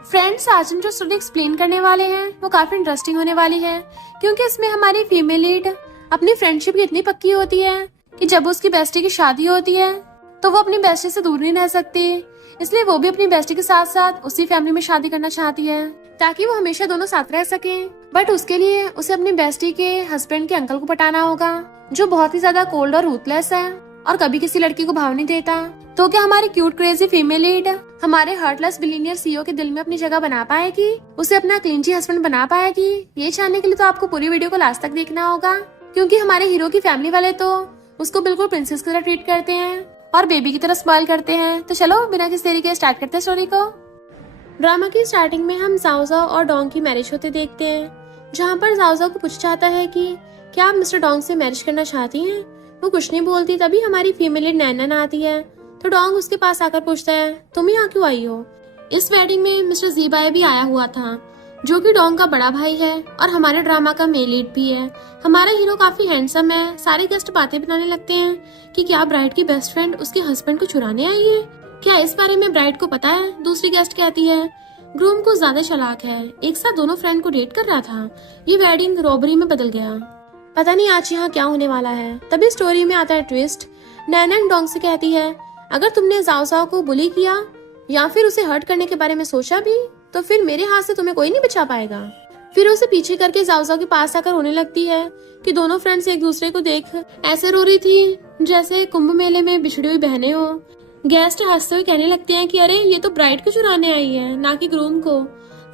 Friends, आज हम जो स्टोरी एक्सप्लेन करने वाले हैं वो काफी इंटरेस्टिंग होने वाली है, क्योंकि इसमें हमारी फीमेल लीड अपनी फ्रेंडशिप की इतनी पक्की होती है कि जब उसकी बेस्टी की शादी होती है तो वो अपनी बेस्टी से दूर नहीं रह सकती। इसलिए वो भी अपनी बेस्टी के साथ साथ उसी फैमिली में शादी करना चाहती है ताकि वो हमेशा दोनों साथ रह सके। बट उसके लिए उसे अपनी बेस्टी के हस्बैंड के अंकल को पटाना होगा, जो बहुत ही ज्यादा कोल्ड और रूथलेस है और कभी किसी लड़की को भाव नहीं देता। तो क्या हमारी क्यूट क्रेजी फीमेल लीड हमारे हार्टलेस बिलीनियर सीईओ के दिल में अपनी जगह बना पाएगी, उसे अपना क्लींची हस्बैंड बना पाएगी? ये जानने के लिए तो आपको पूरी वीडियो को लास्ट तक देखना होगा, क्योंकि हमारे हीरो की फैमिली वाले तो उसको बिल्कुल प्रिंसेस की तरह ट्रीट करते हैं और बेबी की तरह स्माइल करते हैं। तो चलो बिना किसी देरी के स्टार्ट करते हैं स्टोरी को। ड्रामा की स्टार्टिंग में हम जाओ जाओ और डोंग की मैरिज होते देखते हैं, जहाँ पर जाओ जाओ को पूछा जाता है कि क्या आप मिस्टर डोंग से मैरिज करना चाहती हैं। वो कुछ नहीं बोलती। तभी हमारी फीमेल लीड नैनन आती है, तो डोंग उसके पास आकर पूछता है, तुम यहाँ क्यों आई हो? इस वेडिंग में मिस्टर ज़ीबाई भी आया हुआ था, जो कि डोंग का बड़ा भाई है और हमारे ड्रामा का मेल लीड भी है। हमारा हीरो काफी हैंडसम है। सारे गेस्ट बातें बनाने लगते हैं कि क्या ब्राइड की बेस्ट फ्रेंड उसके हस्बैंड को चुराने आई है। क्या इस बारे में ब्राइड को पता है? दूसरी गेस्ट कहती है, ग्रूम को ज्यादा चालाक है, एक साथ दोनों फ्रेंड को डेट कर रहा था। ये वेडिंग रॉबरी में बदल गया। पता नहीं आज यहाँ क्या होने वाला है। तभी स्टोरी में आता है ट्विस्ट। नैनन डोंग से कहती है, अगर तुमने जाओ जाओ को बुली किया या फिर उसे हर्ट करने के बारे में सोचा भी, तो फिर मेरे हाथ से तुम्हें कोई नहीं बचा पाएगा। फिर उसे पीछे करके जाओ जाओ के पास आकर रोने लगती है कि दोनों फ्रेंड्स एक दूसरे को देख ऐसे रो रही थी जैसे कुंभ मेले में बिछड़ी हुई बहनें हो। गेस्ट हंसते हुए कहने लगते हैं कि अरे ये तो ब्राइड को चुराने आई है, ना कि ग्रूम को।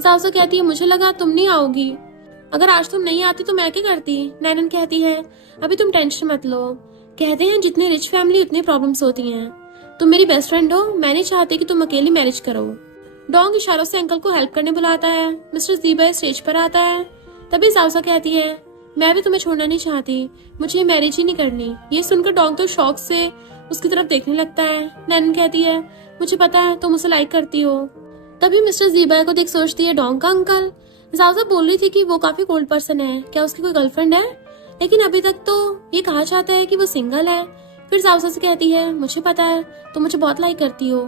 जाओ जाओ कहती है, मुझे लगा तुम नहीं आओगी। अगर आज तुम नहीं आती तो मैं क्या करती? नैनन कहती है, अभी तुम टेंशन मत लो। कहते हैं जितनी रिच फैमिली उतनी प्रॉब्लम्स होती हैं। तुम मेरी बेस्ट फ्रेंड हो, मैं नहीं चाहती कि तुम अकेली मैरिज करो। डोंग इशारों से अंकल को हेल्प करने बुलाता है। मिस्टर ज़ीबाई स्टेज पर आता है। तभी जाओसा कहती है, मैं भी तुम्हें छोड़ना नहीं चाहती, मुझे ये मैरिज ही नहीं करनी। ये सुनकर डोंग तो शौक से उसकी तरफ देखने लगता है। नैनन कहती है, मुझे पता है तुम उसे लाइक करती हो। तभी मिस्टर ज़ीबाई को देख सोचती है, डोंग का अंकल। जाओसा बोल रही थी कि वो काफी कोल्ड पर्सन है, क्या उसकी कोई गर्लफ्रेंड है? लेकिन अभी तक तो ये कहा जाता है कि वो सिंगल है। फिर जाओसा से कहती है, मुझे पता है तुम मुझे बहुत लाइक करती हो,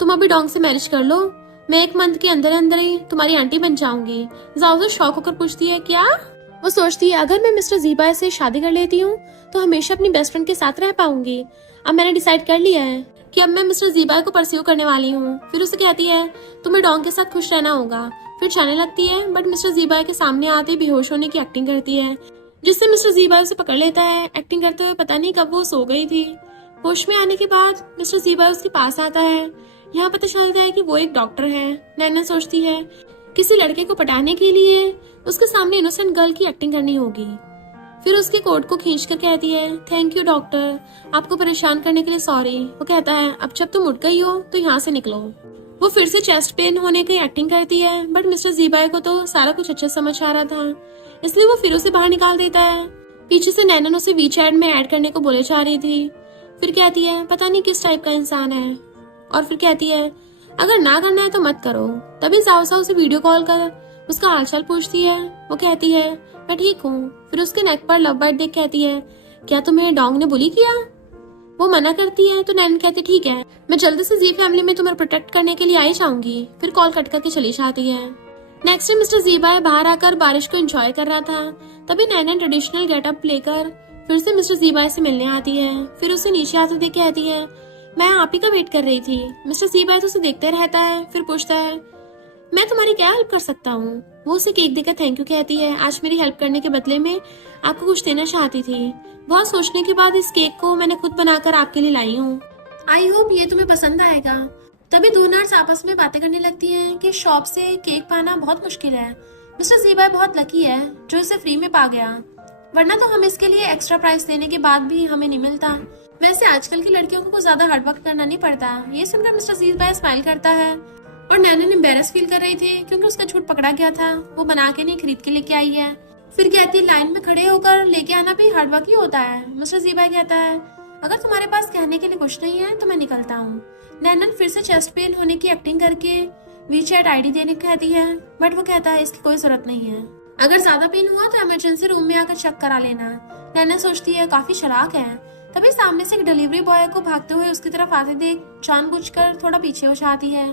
तुम अभी डोंग से मैरिज कर लो, मैं एक मंथ के अंदर अंदर ही तुम्हारी आंटी बन जाऊंगी। जाओसा शॉक होकर पूछती है, क्या? वो सोचती है, अगर मैं मिस्टर ज़ीबाई से शादी कर लेती हूँ तो हमेशा अपनी बेस्ट फ्रेंड के साथ रह पाऊंगी। अब मैंने डिसाइड कर लिया है कि अब मैं मिस्टर ज़ीबाई को परस्यू करने वाली हूँ। फिर उसे कहती है, तुम्हें डोंग के साथ खुश रहना होगा। फिर जाने लगती है, बट मिस्टर ज़ीबाई के सामने आते ही बेहोश होने की एक्टिंग करती है, जिससे मिस्टर ज़ीबाई उसे पकड़ लेता है। एक्टिंग करते हुए पता नहीं कब वो सो गई थी। होश में आने के बाद मिस्टर ज़ीबाई उसके पास आता है। यहाँ पता चलता है कि वो एक डॉक्टर है। नैना सोचती है, किसी लड़के को पटाने के लिए उसके सामने इनोसेंट गर्ल की एक्टिंग करनी होगी। फिर उसके कोट को खींचकर कहती है, थैंक यू डॉक्टर, आपको परेशान करने के लिए सॉरी। वो कहता है, अब जब तुम उठ गई हो तो यहाँ से निकलो। वो फिर से चेस्ट पेन होने की एक्टिंग करती है, बट मिस्टर ज़ीबाई को तो सारा कुछ अच्छा समझ आ रहा था, इसलिए वो फिर उसे बाहर निकाल देता है। पीछे से नैनन उसे वी चैट में ऐड करने को बोले जा रही थी। फिर कहती है, पता नहीं किस टाइप का इंसान है। और फिर कहती है, अगर ना करना है तो मत करो। तभी जाओसा उसे वीडियो कॉल कर उसका हालचाल पूछती है। वो कहती है, मैं ठीक हूँ। फिर उसके नेक पर लव बाइट देख कहती है, क्या तुम्हें डोंग ने बुली किया? वो मना करती है तो नैनन कहती, ठीक है, मैं जल्दी से जी फैमिली में तुम्हें प्रोटेक्ट करने के लिए आई जाऊंगी। फिर कॉल कट करके चली जाती है। नेक्स्ट डे मिस्टर ज़ीबाई बाहर आकर बारिश को एंजॉय कर रहा था। तभी नैनन ट्रेडिशनल गेटअप लेकर फिर से मिस्टर ज़ीबाई से मिलने आती है। फिर उसे नीचे आते देख कहती है, मैं आप ही का वेट कर रही थी। मिस्टर ज़ीबाई तो उसे देखते रहता है। फिर पूछता है, मैं तुम्हारी क्या हेल्प कर सकता हूँ? वो उसे केक देकर थैंक यू कहती है। आज मेरी हेल्प करने के बदले में आपको कुछ देना चाहती थी। बहुत सोचने के बाद इस केक को मैंने खुद बनाकर आपके लिए लाई हूँ। आई होप ये तुम्हें पसंद आएगा। तभी दो नर्स आपस में बातें करने लगती हैं कि शॉप से केक पाना बहुत मुश्किल है। मिस्टर ज़ीबाई बहुत लकी है जो इसे फ्री में पा गया, वरना तो हम इसके लिए एक्स्ट्रा प्राइस देने के बाद भी हमें नहीं मिलता। वैसे आजकल की लड़कियों को ज्यादा हार्डवर्क करना नहीं पड़ता। ये सुनकर मिस्टर ज़ीबाई स्माइल करता है और नैनन एम्बेरस फील कर रही थी क्योंकि उसका झूठ पकड़ा गया था। वो बना के नहीं खरीद के लेके आई है। फिर कहती, लाइन में खड़े होकर लेके आना भी हार्डवर्क ही होता है। मिस्टर ज़ीबाई कहता है, अगर तुम्हारे पास कहने के लिए कुछ नहीं है तो मैं निकलता हूँ। नैनन फिर से चेस्ट पेन होने की एक्टिंग करके वी चैट आईडी देने कहती है, बट वो कहता है इसकी कोई जरूरत नहीं है। अगर ज्यादा पेन हुआ तो इमरजेंसी रूम में आकर चेक करा लेना। नैनन सोचती है, काफी चालाक है। तभी सामने से एक डिलीवरी बॉय को भागते हुए उसकी तरफ आते देख जानबूझकर थोड़ा पीछे हो जाती है।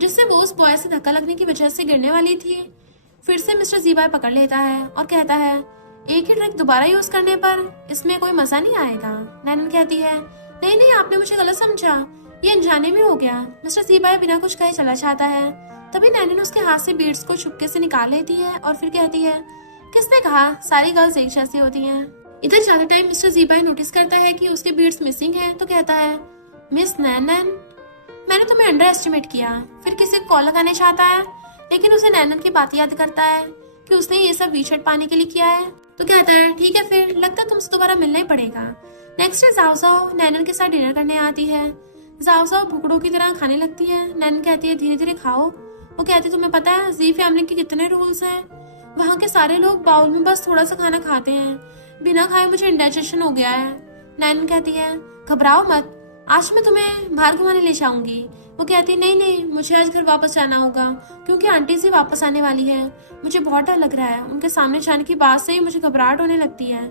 जिससे वो उस बॉय से धक्का लगने की वजह से गिरने वाली थी। फिर से मिस्टर जीबाई पकड़ लेता है और कहता है, एक ही ट्रिक दोबारा यूज करने पर इसमें कोई मजा नहीं आएगा। नैनन कहती है, नहीं नहीं, आपने मुझे गलत समझा, ये अनजाने में हो गया। मिस्टर जीबाई बिना कुछ कहे चला जाता है। तभी नैनन उसके हाथ से बीड्स को चुपके से निकाल लेती है और फिर कहती है, किसने कहा सारी गर्ल्स एक जैसी होती हैं। इधर ज्यादा टाइम मिस्टर जीबाई नोटिस करता है कि उसके बीड्स मिसिंग हैं, तो कहता है, मिस नैनन, मैंने तुम्हें अंडर एस्टिमेट किया। फिर किसी को कॉल लगाने चाहता है, लेकिन उसे नैनन की बात याद करता है कि उसने ये सब वी-शर्ट पाने के लिए किया है, तो कहता है, ठीक है, फिर लगता है तुमसे दोबारा मिलना ही पड़ेगा। नेक्स्ट डे जाओ जाओ नैनन के साथ डिनर करने आती है। जाओ जाओ भुकड़ों की तरह खाने लगती है। नैनन कहती है, धीरे धीरे खाओ। वो कहती है, तुम्हें पता है जी फैमिली के कितने रूल्स हैं? वहाँ के सारे लोग बाउल में बस थोड़ा सा खाना खाते हैं, बिना खाए मुझे इंडाइजेशन हो गया है। नैनन कहती है, घबराओ मत, आज मैं तुम्हें बाहर घुमाने ले जाऊंगी। वो कहती है, नहीं नहीं, मुझे आज घर वापस जाना होगा क्योंकि आंटी जी वापस आने वाली है। मुझे बहुत डर लग रहा है, उनके सामने जाने की बात से ही मुझे घबराहट होने लगती है।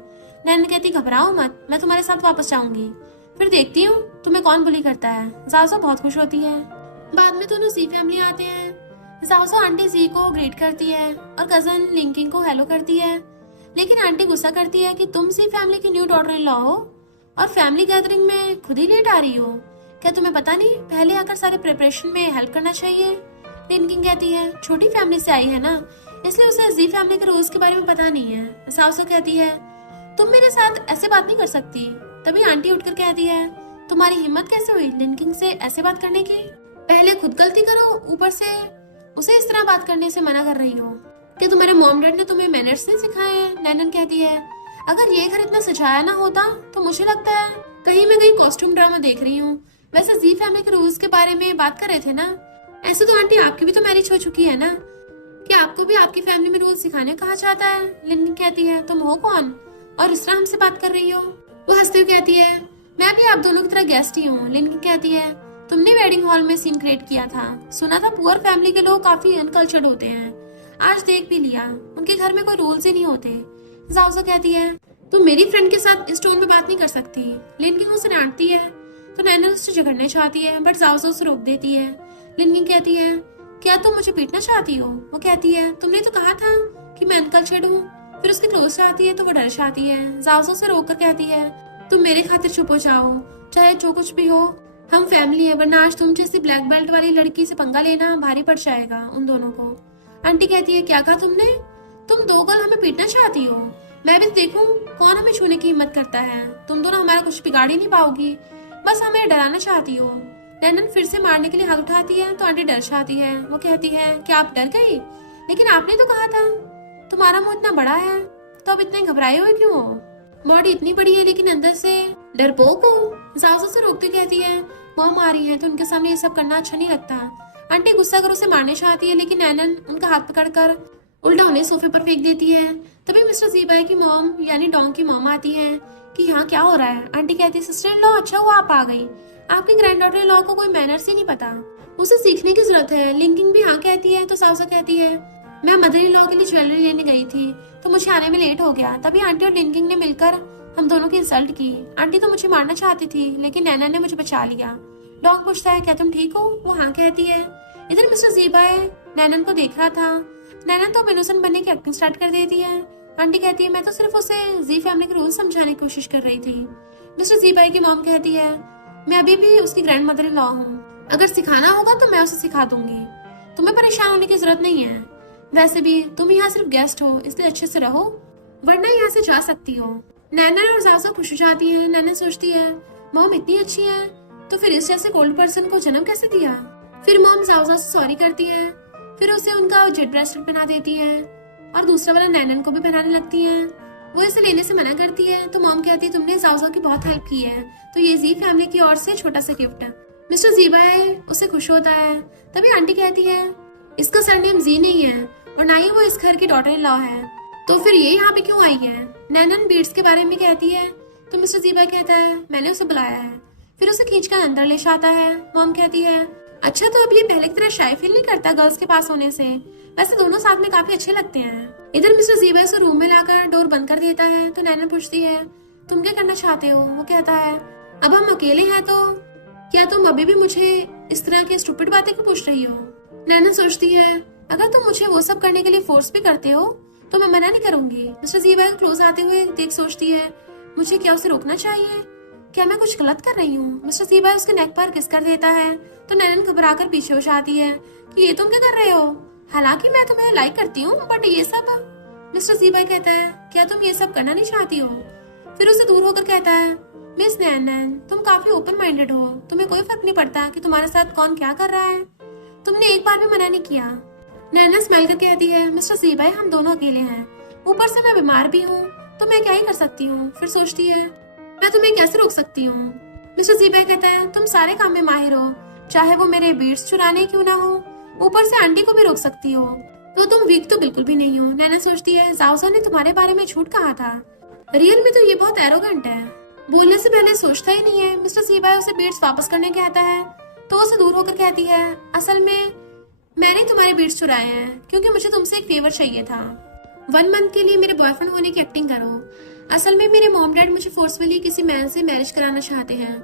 नैनन कहती, घबराओ मत, मैं तुम्हारे साथ वापस जाऊंगी, फिर देखती हूँ तुम्हें कौन बुली करता है। जाओ बहुत खुश होती है। बाद में दोनों जी फैमिली आते हैं। जाओ आंटी जी को ग्रीट करती है और कजन लिंकिंग को हेलो करती है, लेकिन आंटी गुस्सा करती है कि तुम जी फैमिली की न्यू डॉटर इन लॉ हो और फैमिली गैदरिंग में खुद ही लेट आ रही हो। क्या तुम्हें पता नहीं पहले आकर सारे प्रिपरेशन में हेल्प करना चाहिए? लिंकिंग कहती है, छोटी फैमिली से आई है ना, इसलिए उसे जी फैमिली के रूल्स के बारे में पता नहीं है। साउसा कहती है, तुम मेरे साथ ऐसे बात नहीं कर सकती। तभी आंटी उठकर कहती है, तुम्हारी हिम्मत कैसे हुई लिंकिंग से ऐसे बात करने की? पहले खुद गलती करो, ऊपर से उसे इस तरह बात करने से मना कर रही हो। कि तुम्हारे मॉम डैड ने तुम्हें मैनर्स नहीं सिखाए हैं? नैनन कहती है, अगर ये घर इतना सजाया ना होता तो मुझे लगता है कहीं मैं कहीं कॉस्ट्यूम ड्रामा देख रही हूँ। वैसे जी फैमिली के रूल्स के बारे में बात कर रहे थे ना, ऐसे तो आंटी आपकी भी तो मैरिज हो चुकी है ना, क्या आपको भी आपकी फैमिली में रूल्स सिखाने कहा जाता है? लिंकिंग कहती है, तुम हो कौन और इस तरह हमसे बात कर रही हो? वो हंसते हुए कहती है, मैं भी आप दोनों की तरह गेस्ट ही हूँ। लिंकिंग कहती है, तुमने वेडिंग हॉल में सीन क्रिएट किया था, सुना था पुअर फैमिली के लोग काफी अनकल्चर्ड होते हैं, आज देख भी लिया, उनके घर में कोई रूल्स ही नहीं होते। जाओ कहती है, तुम मेरी फ्रेंड के साथ इस टोन में बात नहीं कर सकती। लिंकिंग उसे डांटती है तो नैनन उससे झगड़ने चाहती है, बट जाओ उसे रोक देती है। लिंकिंग कहती है, क्या तुम मुझे पीटना चाहती हो? वो कहती है, तुमने तो कहा था कि मैं अनकल्चर्ड हूँ। फिर उसके क्लोज जाती है तो वो डर जाती है। जाओ उसे रोक कर कहती है, तुम मेरे खातिर चुप हो जाओ, चाहे जो कुछ भी हो, हम फैमिली है, वरना आज तुम जैसी ब्लैक बेल्ट वाली लड़की से पंगा लेना भारी पड़ जाएगा उन दोनों को। आंटी कहती है, क्या कहा तुमने? तुम दो गर्ल हमें पीटना चाहती हो? मैं भी देखूं कौन हमें छूने की हिम्मत करता है। तुम दोनों हमारा कुछ बिगाड़ ही नहीं पाओगी, बस हमें डराना चाहती हो। नैनन फिर से मारने के लिए हाथ उठाती है तो आंटी डर जाती है। वो कहती है, क्या आप डर गई? लेकिन आपने तो कहा था तुम्हारा मुंह इतना बड़ा है, तो अब इतने घबराए हुए क्यों हो? बॉडी इतनी बड़ी है लेकिन अंदर से डरपोक हो। जाओ से रोकती कहती है, मॉम आ रही है तो उनके सामने ये सब करना अच्छा नहीं लगता। आंटी गुस्सा कर उसे मारने चाहती है, लेकिन नैनन उनका हाथ पकड़कर उल्टा उन्हें सोफे पर फेंक देती है। तभी मिस्टर जीबाई की मॉम यानी डॉन्ग की मॉम आती है कि यहाँ क्या हो रहा है। आंटी कहती है, सिस्टर इन लॉ, अच्छा हुआ आप आ गई, आपकी ग्रैंड डॉटर इन लॉ को कोई मैनर्स ही नहीं पता, उसे सीखने की जरूरत है। लिंकिंग भी हाँ कहती है तो साउसा कहती है, मैं मदर इन लॉ के लिए ज्वेलरी लेने गई थी तो मुझे आने में लेट हो गया। तभी आंटी और लिंकिंग ने मिलकर हम दोनों की इंसल्ट की। आंटी तो मुझे मारना चाहती थी लेकिन नैना ने मुझे बचा लिया। डॉग पूछता है, क्या तुम ठीक हो? वो हाँ कहती है। इधर मिस्टर जीबाई नैनन को देख रहा था। नैनन तो इनोसेंट बनने की एक्टिंग स्टार्ट कर देती है। आंटी कहती है, मैं तो सिर्फ उसे जी फैमिली के रूल्स समझाने की कोशिश कर रही थी। मिस्टर जीबाई की मॉम कहती है, मैं अभी भी उसकी ग्रैंड मदर इन लॉ हूँ, अगर सिखाना होगा तो मैं उसे सिखा दूंगी, तुम्हें परेशान होने की जरूरत नहीं है। वैसे भी तुम यहाँ सिर्फ गेस्ट हो, इसलिए अच्छे से रहो वरना यहाँ से जा सकती हो। नैनन और जाओ खुश हो जाती है। नैनन सोचती है, मॉम इतनी अच्छी है तो फिर इस जैसे कोल्ड पर्सन को जन्म कैसे दिया। फिर मॉम जाओ से सॉरी करती है, फिर उसे उनका जेट ब्रेसलेट पहना देती है और दूसरा वाला नैनन को भी पहनाने लगती है। वो इसे लेने से मना करती है तो मॉम कहती है, तुमने जाओ की बहुत हेल्प की है तो ये जी फैमिली की ओर से छोटा सा गिफ्ट है। मिस्टर जीबाई उससे खुश होता है। तभी आंटी कहती है, इसका सरनेम जी नहीं है और ना ही वो इस घर की डॉटर इन लॉ है, तो फिर ये यहाँ पे क्यों आई है? नैनन बीड्स के बारे में कहती है तो मिस्टर जीबाई कहता है, मैंने उसे बुलाया है। फिर उसे खींचकर अंदर ले जाता है। मॉम कहती है, अच्छा तो अब ये पहले की तरह शाय फील नहीं करता गर्ल्स के पास होने से, वैसे दोनों साथ में काफी अच्छे लगते हैं। इधर मिस्टर जीबाई उसे रूम में लाकर डोर बंद कर देता है तो नैनन पूछती है, तुम क्या करना चाहते हो? वो कहता है, अब हम अकेले हैं तो क्या तुम अभी भी मुझे इस तरह की स्टूपिड बातें क्यों पूछ रही हो? नैना सोचती है अगर तुम मुझे वो सब करने के लिए फोर्स भी करते हो तो मैं मना नहीं करूंगी। मिस्टर जीबाई को क्लोज आते हुए देख सोचती है मुझे क्या उसे रोकना चाहिए, क्या मैं कुछ गलत कर रही हूँ। मिस्टर जीबाई उसके नेक पर किस कर देता है तो नैनन घबराकर पीछे हो जाती है कि ये तुम क्या कर रहे हो, हालांकि मैं तुम्हें लाइक करती हूँ बट ये सब। मिस्टर जीबाई कहता है क्या तुम ये सब करना नहीं चाहती हो। फिर उसे दूर होकर कहता है मिस नैनन तुम काफी ओपन माइंडेड हो, तुम्हें कोई फर्क नहीं पड़ता कि तुम्हारे साथ कौन क्या कर रहा है, तुमने एक बार भी मना नहीं किया। नैना स्माइल करके कहती है मिस्टर जीबाई हम दोनों अकेले हैं, ऊपर से मैं बीमार भी हूँ तो मैं क्या ही कर सकती हूँ। फिर सोचती है मैं तुम्हें कैसे रोक सकती हूँ। मिस्टर जीबाई कहता है तुम सारे काम में माहिर हो, चाहे वो मेरे बीड्स चुराने क्यों ना हो, ऊपर से आंटी को भी रोक सकती हो, तो तुम वीक तो बिल्कुल भी नहीं हो। नैना सोचती है जाओसा ने तुम्हारे बारे में झूठ कहा था, रियल में तो ये बहुत एरोगेंट है, बोलने से पहले सोचता ही नहीं है। मिस्टर जीबाई उसे बीड्स वापस करने कहता है तो उसे दूर होकर कहती है असल में मैंने तुम्हारे बीड्स चुराए हैं क्योंकि मुझे तुमसे एक फेवर चाहिए था, 1 मंथ के लिए मेरे बॉयफ्रेंड होने की एक्टिंग करो। असल में मेरे मॉम डैड मुझे फोर्सफुली किसी मैन से मैरिज कराना चाहते हैं,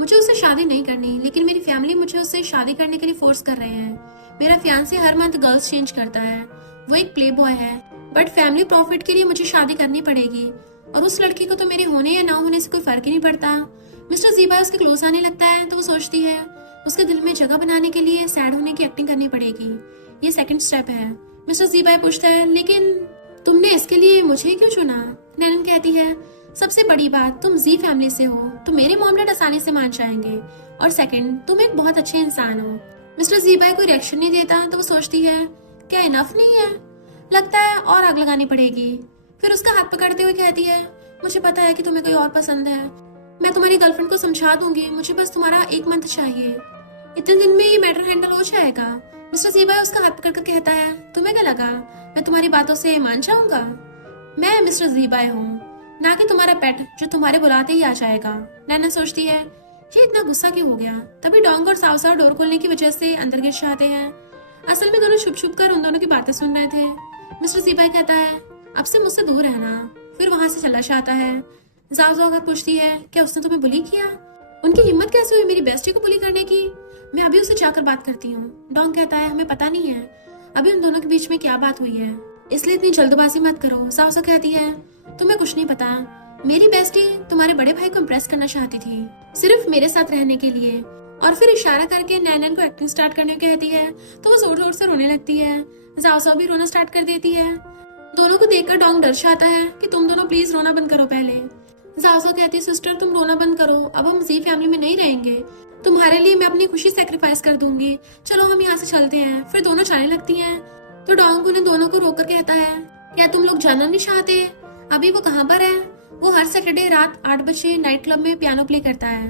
मुझे उससे शादी नहीं करनी लेकिन मेरी फैमिली मुझे उससे शादी करने के लिए फोर्स कर रहे हैं। मेरा फियांसे हर मंथ गर्ल्स चेंज करता है, वो एक प्ले बॉय है बट फैमिली प्रॉफिट के लिए मुझे शादी करनी पड़ेगी और उस लड़की को तो मेरे होने या ना होने से कोई फर्क ही नहीं पड़ता। मिस्टर जीबाई उसके क्लोज आने लगता है तो वो सोचती है उसके दिल में जगह बनाने के लिए सैड होने की एक्टिंग करनी पड़ेगी, ये सेकंड स्टेप है। मिस्टर जीबाई पूछता है लेकिन तुमने इसके लिए मुझे क्यों चुना। नैनन कहती है सबसे बड़ी बात तुम जी फैमिली से हो तो मेरे मॉम डैड आसानी से मान जाएंगे, और सेकंड तुम एक बहुत अच्छे इंसान हो। मिस्टर जीबाई कोई रिएक्शन नहीं देता तो वो सोचती है क्या इनफ नहीं है, लगता है और आग लगानी पड़ेगी। फिर उसका हाथ पकड़ते हुए कहती है मुझे पता है कि तुम्हें कोई और पसंद है, मैं तुम्हारी गर्लफ्रेंड को समझा दूंगी, मुझे बस तुम्हारा 1 मंथ चाहिए, इतने दिन में ये मैटर हैंडल हो जाएगा। मिस्टर जीबाई उसका हाथ पकड़कर कहता है तुम्हें क्या लगा मैं तुम्हारी बातों से मान जाऊंगा, मैं मिस्टर जीबाई हूँ ना कि तुम्हारा पेट जो तुम्हारे बुलाते ही आ जाएगा। नैना सोचती है ये इतना गुस्सा क्यों हो गया। तभी डोंग और सावसा डोर खोलने की वजह से अंदर गिर जाते हैं, असल में दोनों छुप छुप कर उन दोनों की बातें सुन रहे थे। मिस्टर जीबाई कहता है अब से मुझसे दूर रहना, फिर वहां से चला जाता है। जाओ अगर पूछती है क्या उसने तुम्हें बुली किया, उनकी हिम्मत कैसे हुई मेरी बेस्टी को बुली करने की, मैं अभी उसे जाकर बात करती हूँ। डोंग कहता है हमें पता नहीं है अभी उन दोनों के बीच में क्या बात हुई है, इसलिए इतनी जल्दबाजी मत करो। सावसा कहती है तुम्हें कुछ नहीं पता, मेरी बेस्टी तुम्हारे बड़े भाई को इम्प्रेस करना चाहती थी सिर्फ मेरे साथ रहने के लिए, और फिर इशारा करके नैनन को एक्टिंग स्टार्ट करने कहती है तो वो जोर जोर से रोने लगती है। जाओसा भी रोना स्टार्ट कर देती है। दोनों को देखकर डोंग डर जाता है कि तुम दोनों प्लीज रोना बंद करो पहले। जाओसा कहती है सिस्टर तुम रोना बंद करो, अब हम जी फैमिली में नहीं रहेंगे, तुम्हारे लिए मैं अपनी खुशी सैक्रिफाइस कर दूंगी, चलो हम यहाँ से चलते हैं। फिर दोनों चलने लगती हैं तो डोंग उन्हें दोनों को रोककर कहता है क्या तुम लोग जानना नहीं चाहते अभी वो कहाँ पर है, वो हर सैटरडे रात 8 बजे नाइट क्लब में पियानो प्ले करता है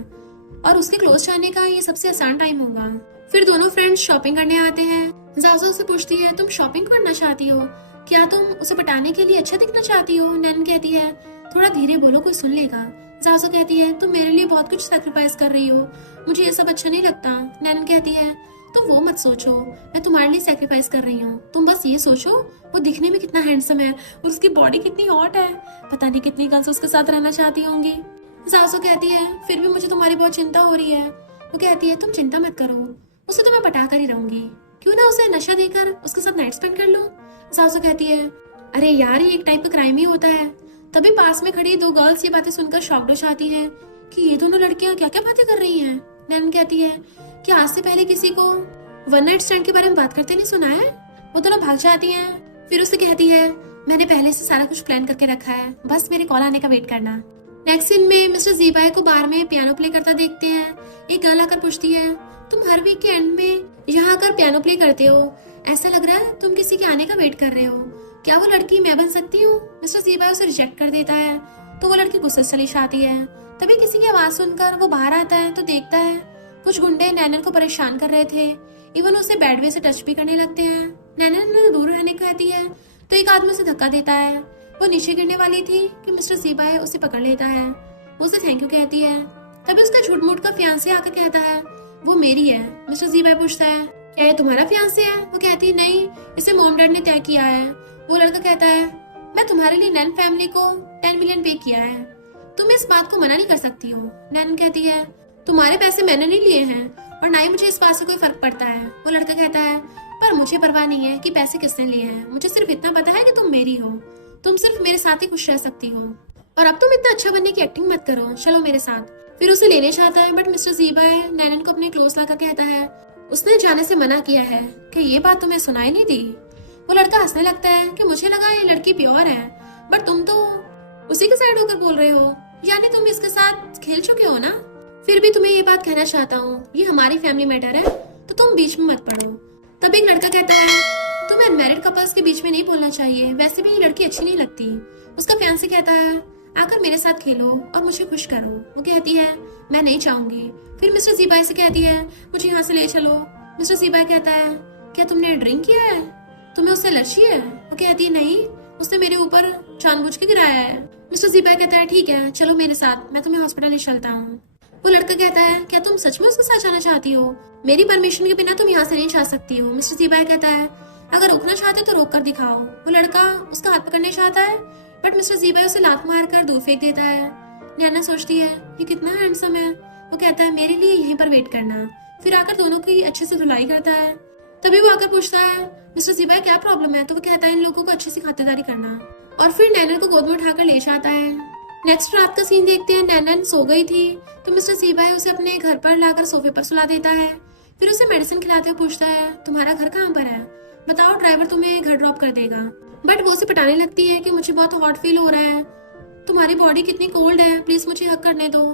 और उसके क्लोज जाने का ये सबसे आसान टाइम होगा। फिर दोनों फ्रेंड्स शॉपिंग करने आते हैं। जाओसा उससे पूछती है तुम शॉपिंग करना चाहती हो, क्या तुम उसे पटाने के लिए अच्छा दिखना चाहती हो। नैन कहती है थोड़ा धीरे बोलो कोई सुन लेगा। जाओसा कहती है तुम मेरे लिए बहुत कुछ सैक्रिफाइस कर रही हो, मुझे ये सब अच्छा नहीं लगता। नैन कहती है तुम वो मत सोचो, मैं तुम्हारे लिए सैक्रिफाइस कर रही हूँ, तुम बस ये सोचो वो दिखने में कितना हैंडसम है और उसकी बॉडी कितनी हॉट है, पता नहीं कितनी गर्ल्स उसके साथ रहना चाहती होंगी। जाओसा कहती है फिर भी मुझे तुम्हारी बहुत चिंता हो रही है। वो कहती है तुम चिंता मत करो, उसे तो मैं पटा कर ही रहूंगी, क्यों ना उसे नशा देकर उसके साथ नाइट स्पेंड कर लूं। जाओसा कहती है अरे यार ये एक टाइप का क्राइम ही होता है। तभी पास में खड़ी 2 गर्ल्स ये बातें सुनकर शॉक्ड हो जाती हैं कि ये दोनों लड़कियां क्या क्या बातें कर रही हैं। नैन कहती है कि आज से पहले किसी को 1 नाइट स्टैंड के बारे में बात करते नहीं सुना है। वो दोनों भाग जाती हैं। फिर उसे कहती है मैंने पहले से सारा कुछ प्लान करके रखा है, बस मेरे कॉल आने का वेट करना। नेक्स्ट सीन में मिस्टर जीबाई को बार में पियानो प्ले करता देखते हैं। एक गर्ल आकर पूछती है तुम हर वीक के एंड में यहाँ आकर पियानो प्ले करते हो, ऐसा लग रहा है तुम किसी के आने का वेट कर रहे हो, क्या वो लड़की मैं बन सकती हूँ। मिस्टर जीबाई उसे रिजेक्ट कर देता है तो वो लड़की गुस्से से चली जाती है। तभी किसी की आवाज सुनकर वो बाहर आता है तो देखता है कुछ गुंडे नैनन को परेशान कर रहे थे, इवन उसे बैड वे से टच भी करने लगते हैं। नैनन उन्हें दूर रहने को कहती है तो एक आदमी उसे धक्का देता है। वो नीचे गिरने वाली थी कि मिस्टर जीबाई उसे पकड़ लेता है, वो उसे थैंक यू कहती है। तभी उसका झूठ मूठ का फियांसे आकर कहता है वो मेरी है। मिस्टर जीबाई पूछता है क्या ये तुम्हारा फियांसे है। वो कहती है नहीं, इसे मॉम डैड ने तय किया है। वो लड़का कहता है मैं तुम्हारे लिए नैन फैमिली को 10 मिलियन पे किया है, तुम इस बात को मना नहीं कर सकती हो। नैन कहती है तुम्हारे पैसे मैंने नहीं लिए हैं और ना ही मुझे इस बात से कोई फर्क पड़ता है। वो लड़का कहता है पर मुझे परवाह नहीं है कि पैसे किसने लिए हैं। मुझे सिर्फ इतना पता है कि तुम मेरी हो, तुम सिर्फ मेरे साथ ही खुश रह सकती हो। और अब तुम इतना अच्छा बनने की एक्टिंग मत करो, चलो मेरे साथ। फिर उसे लेने चाहता है बट मिस्टर ज़ीबाई नैनन को अपने क्लोज लाकर कहता है उसने जाने से मना किया है कि ये बात तुम्हें सुनाई नहीं दी। वो लड़का हंसने लगता है कि मुझे लगा ये लड़की प्योर है, बट तुम तो उसी के साइड होकर बोल रहे हो, यानी तुम इसके साथ खेल चुके हो ना। फिर भी तुम्हें ये बात कहना चाहता हूँ, ये हमारी फैमिली मैटर है, तो तुम बीच में मत पड़ो। तब एक लड़का कहता है तुम्हें अनमैरिड कपल्स के बीच में नहीं बोलना चाहिए, वैसे भी ये लड़की अच्छी नहीं लगती। उसका फियांसे कहता है आकर मेरे साथ खेलो और मुझे खुश करो। वो कहती है मैं नहीं चाहूंगी। फिर मिस्टर ज़ीबाई से कहती है मुझे यहाँ से ले चलो। मिस्टर ज़ीबाई कहता है क्या तुमने ड्रिंक किया है, तुम्हें उससे एलर्जी है। वो कहती है नहीं, उसने मेरे ऊपर जानबूझ के गिराया है। मिस्टर ज़ीबाई कहता है ठीक है चलो मेरे साथ, मैं तुम्हें हॉस्पिटल ले चलता हूँ। वो लड़का कहता है क्या तुम सच में उसके साथ जाना चाहती हो, मेरी परमिशन के बिना तुम यहाँ से नहीं जा सकती हो। मिस्टर ज़ीबाई कहता है अगर रुकना चाहते तो रोक कर दिखाओ। वो लड़का उसका हाथ पकड़ने चाहता है बट मिस्टर ज़ीबाई उसे लात मार कर दूर फेंक देता है। नैना सोचती है ये कितना हैंडसम है। वो कहता है मेरे लिए यहीं पर वेट करना। फिर आकर दोनों की अच्छे से धुलाई करता है। तभी वो आकर पूछता है मिस्टर ज़ीबाई क्या प्रॉब्लम है। तो वो कहता है इन लोगों को अच्छे से खातिरदारी करना, और फिर नैनन को गोद में उठाकर ले जाता है। नेक्स्ट रात का सीन देखते हैं। नैनन सो गई थी तो मिस्टर ज़ीबाई उसे अपने घर पर लाकर सोफे पर सुला देता है। फिर उसे मेडिसिन खिलाते हुए पूछता है तुम्हारा घर कहाँ पर है, बताओ ड्राइवर तुम्हें घर ड्रॉप कर देगा। बट वो उसे पटाने लगती है कि मुझे बहुत हॉट फील हो रहा है, तुम्हारी बॉडी कितनी कोल्ड है, प्लीज मुझे हक करने दो।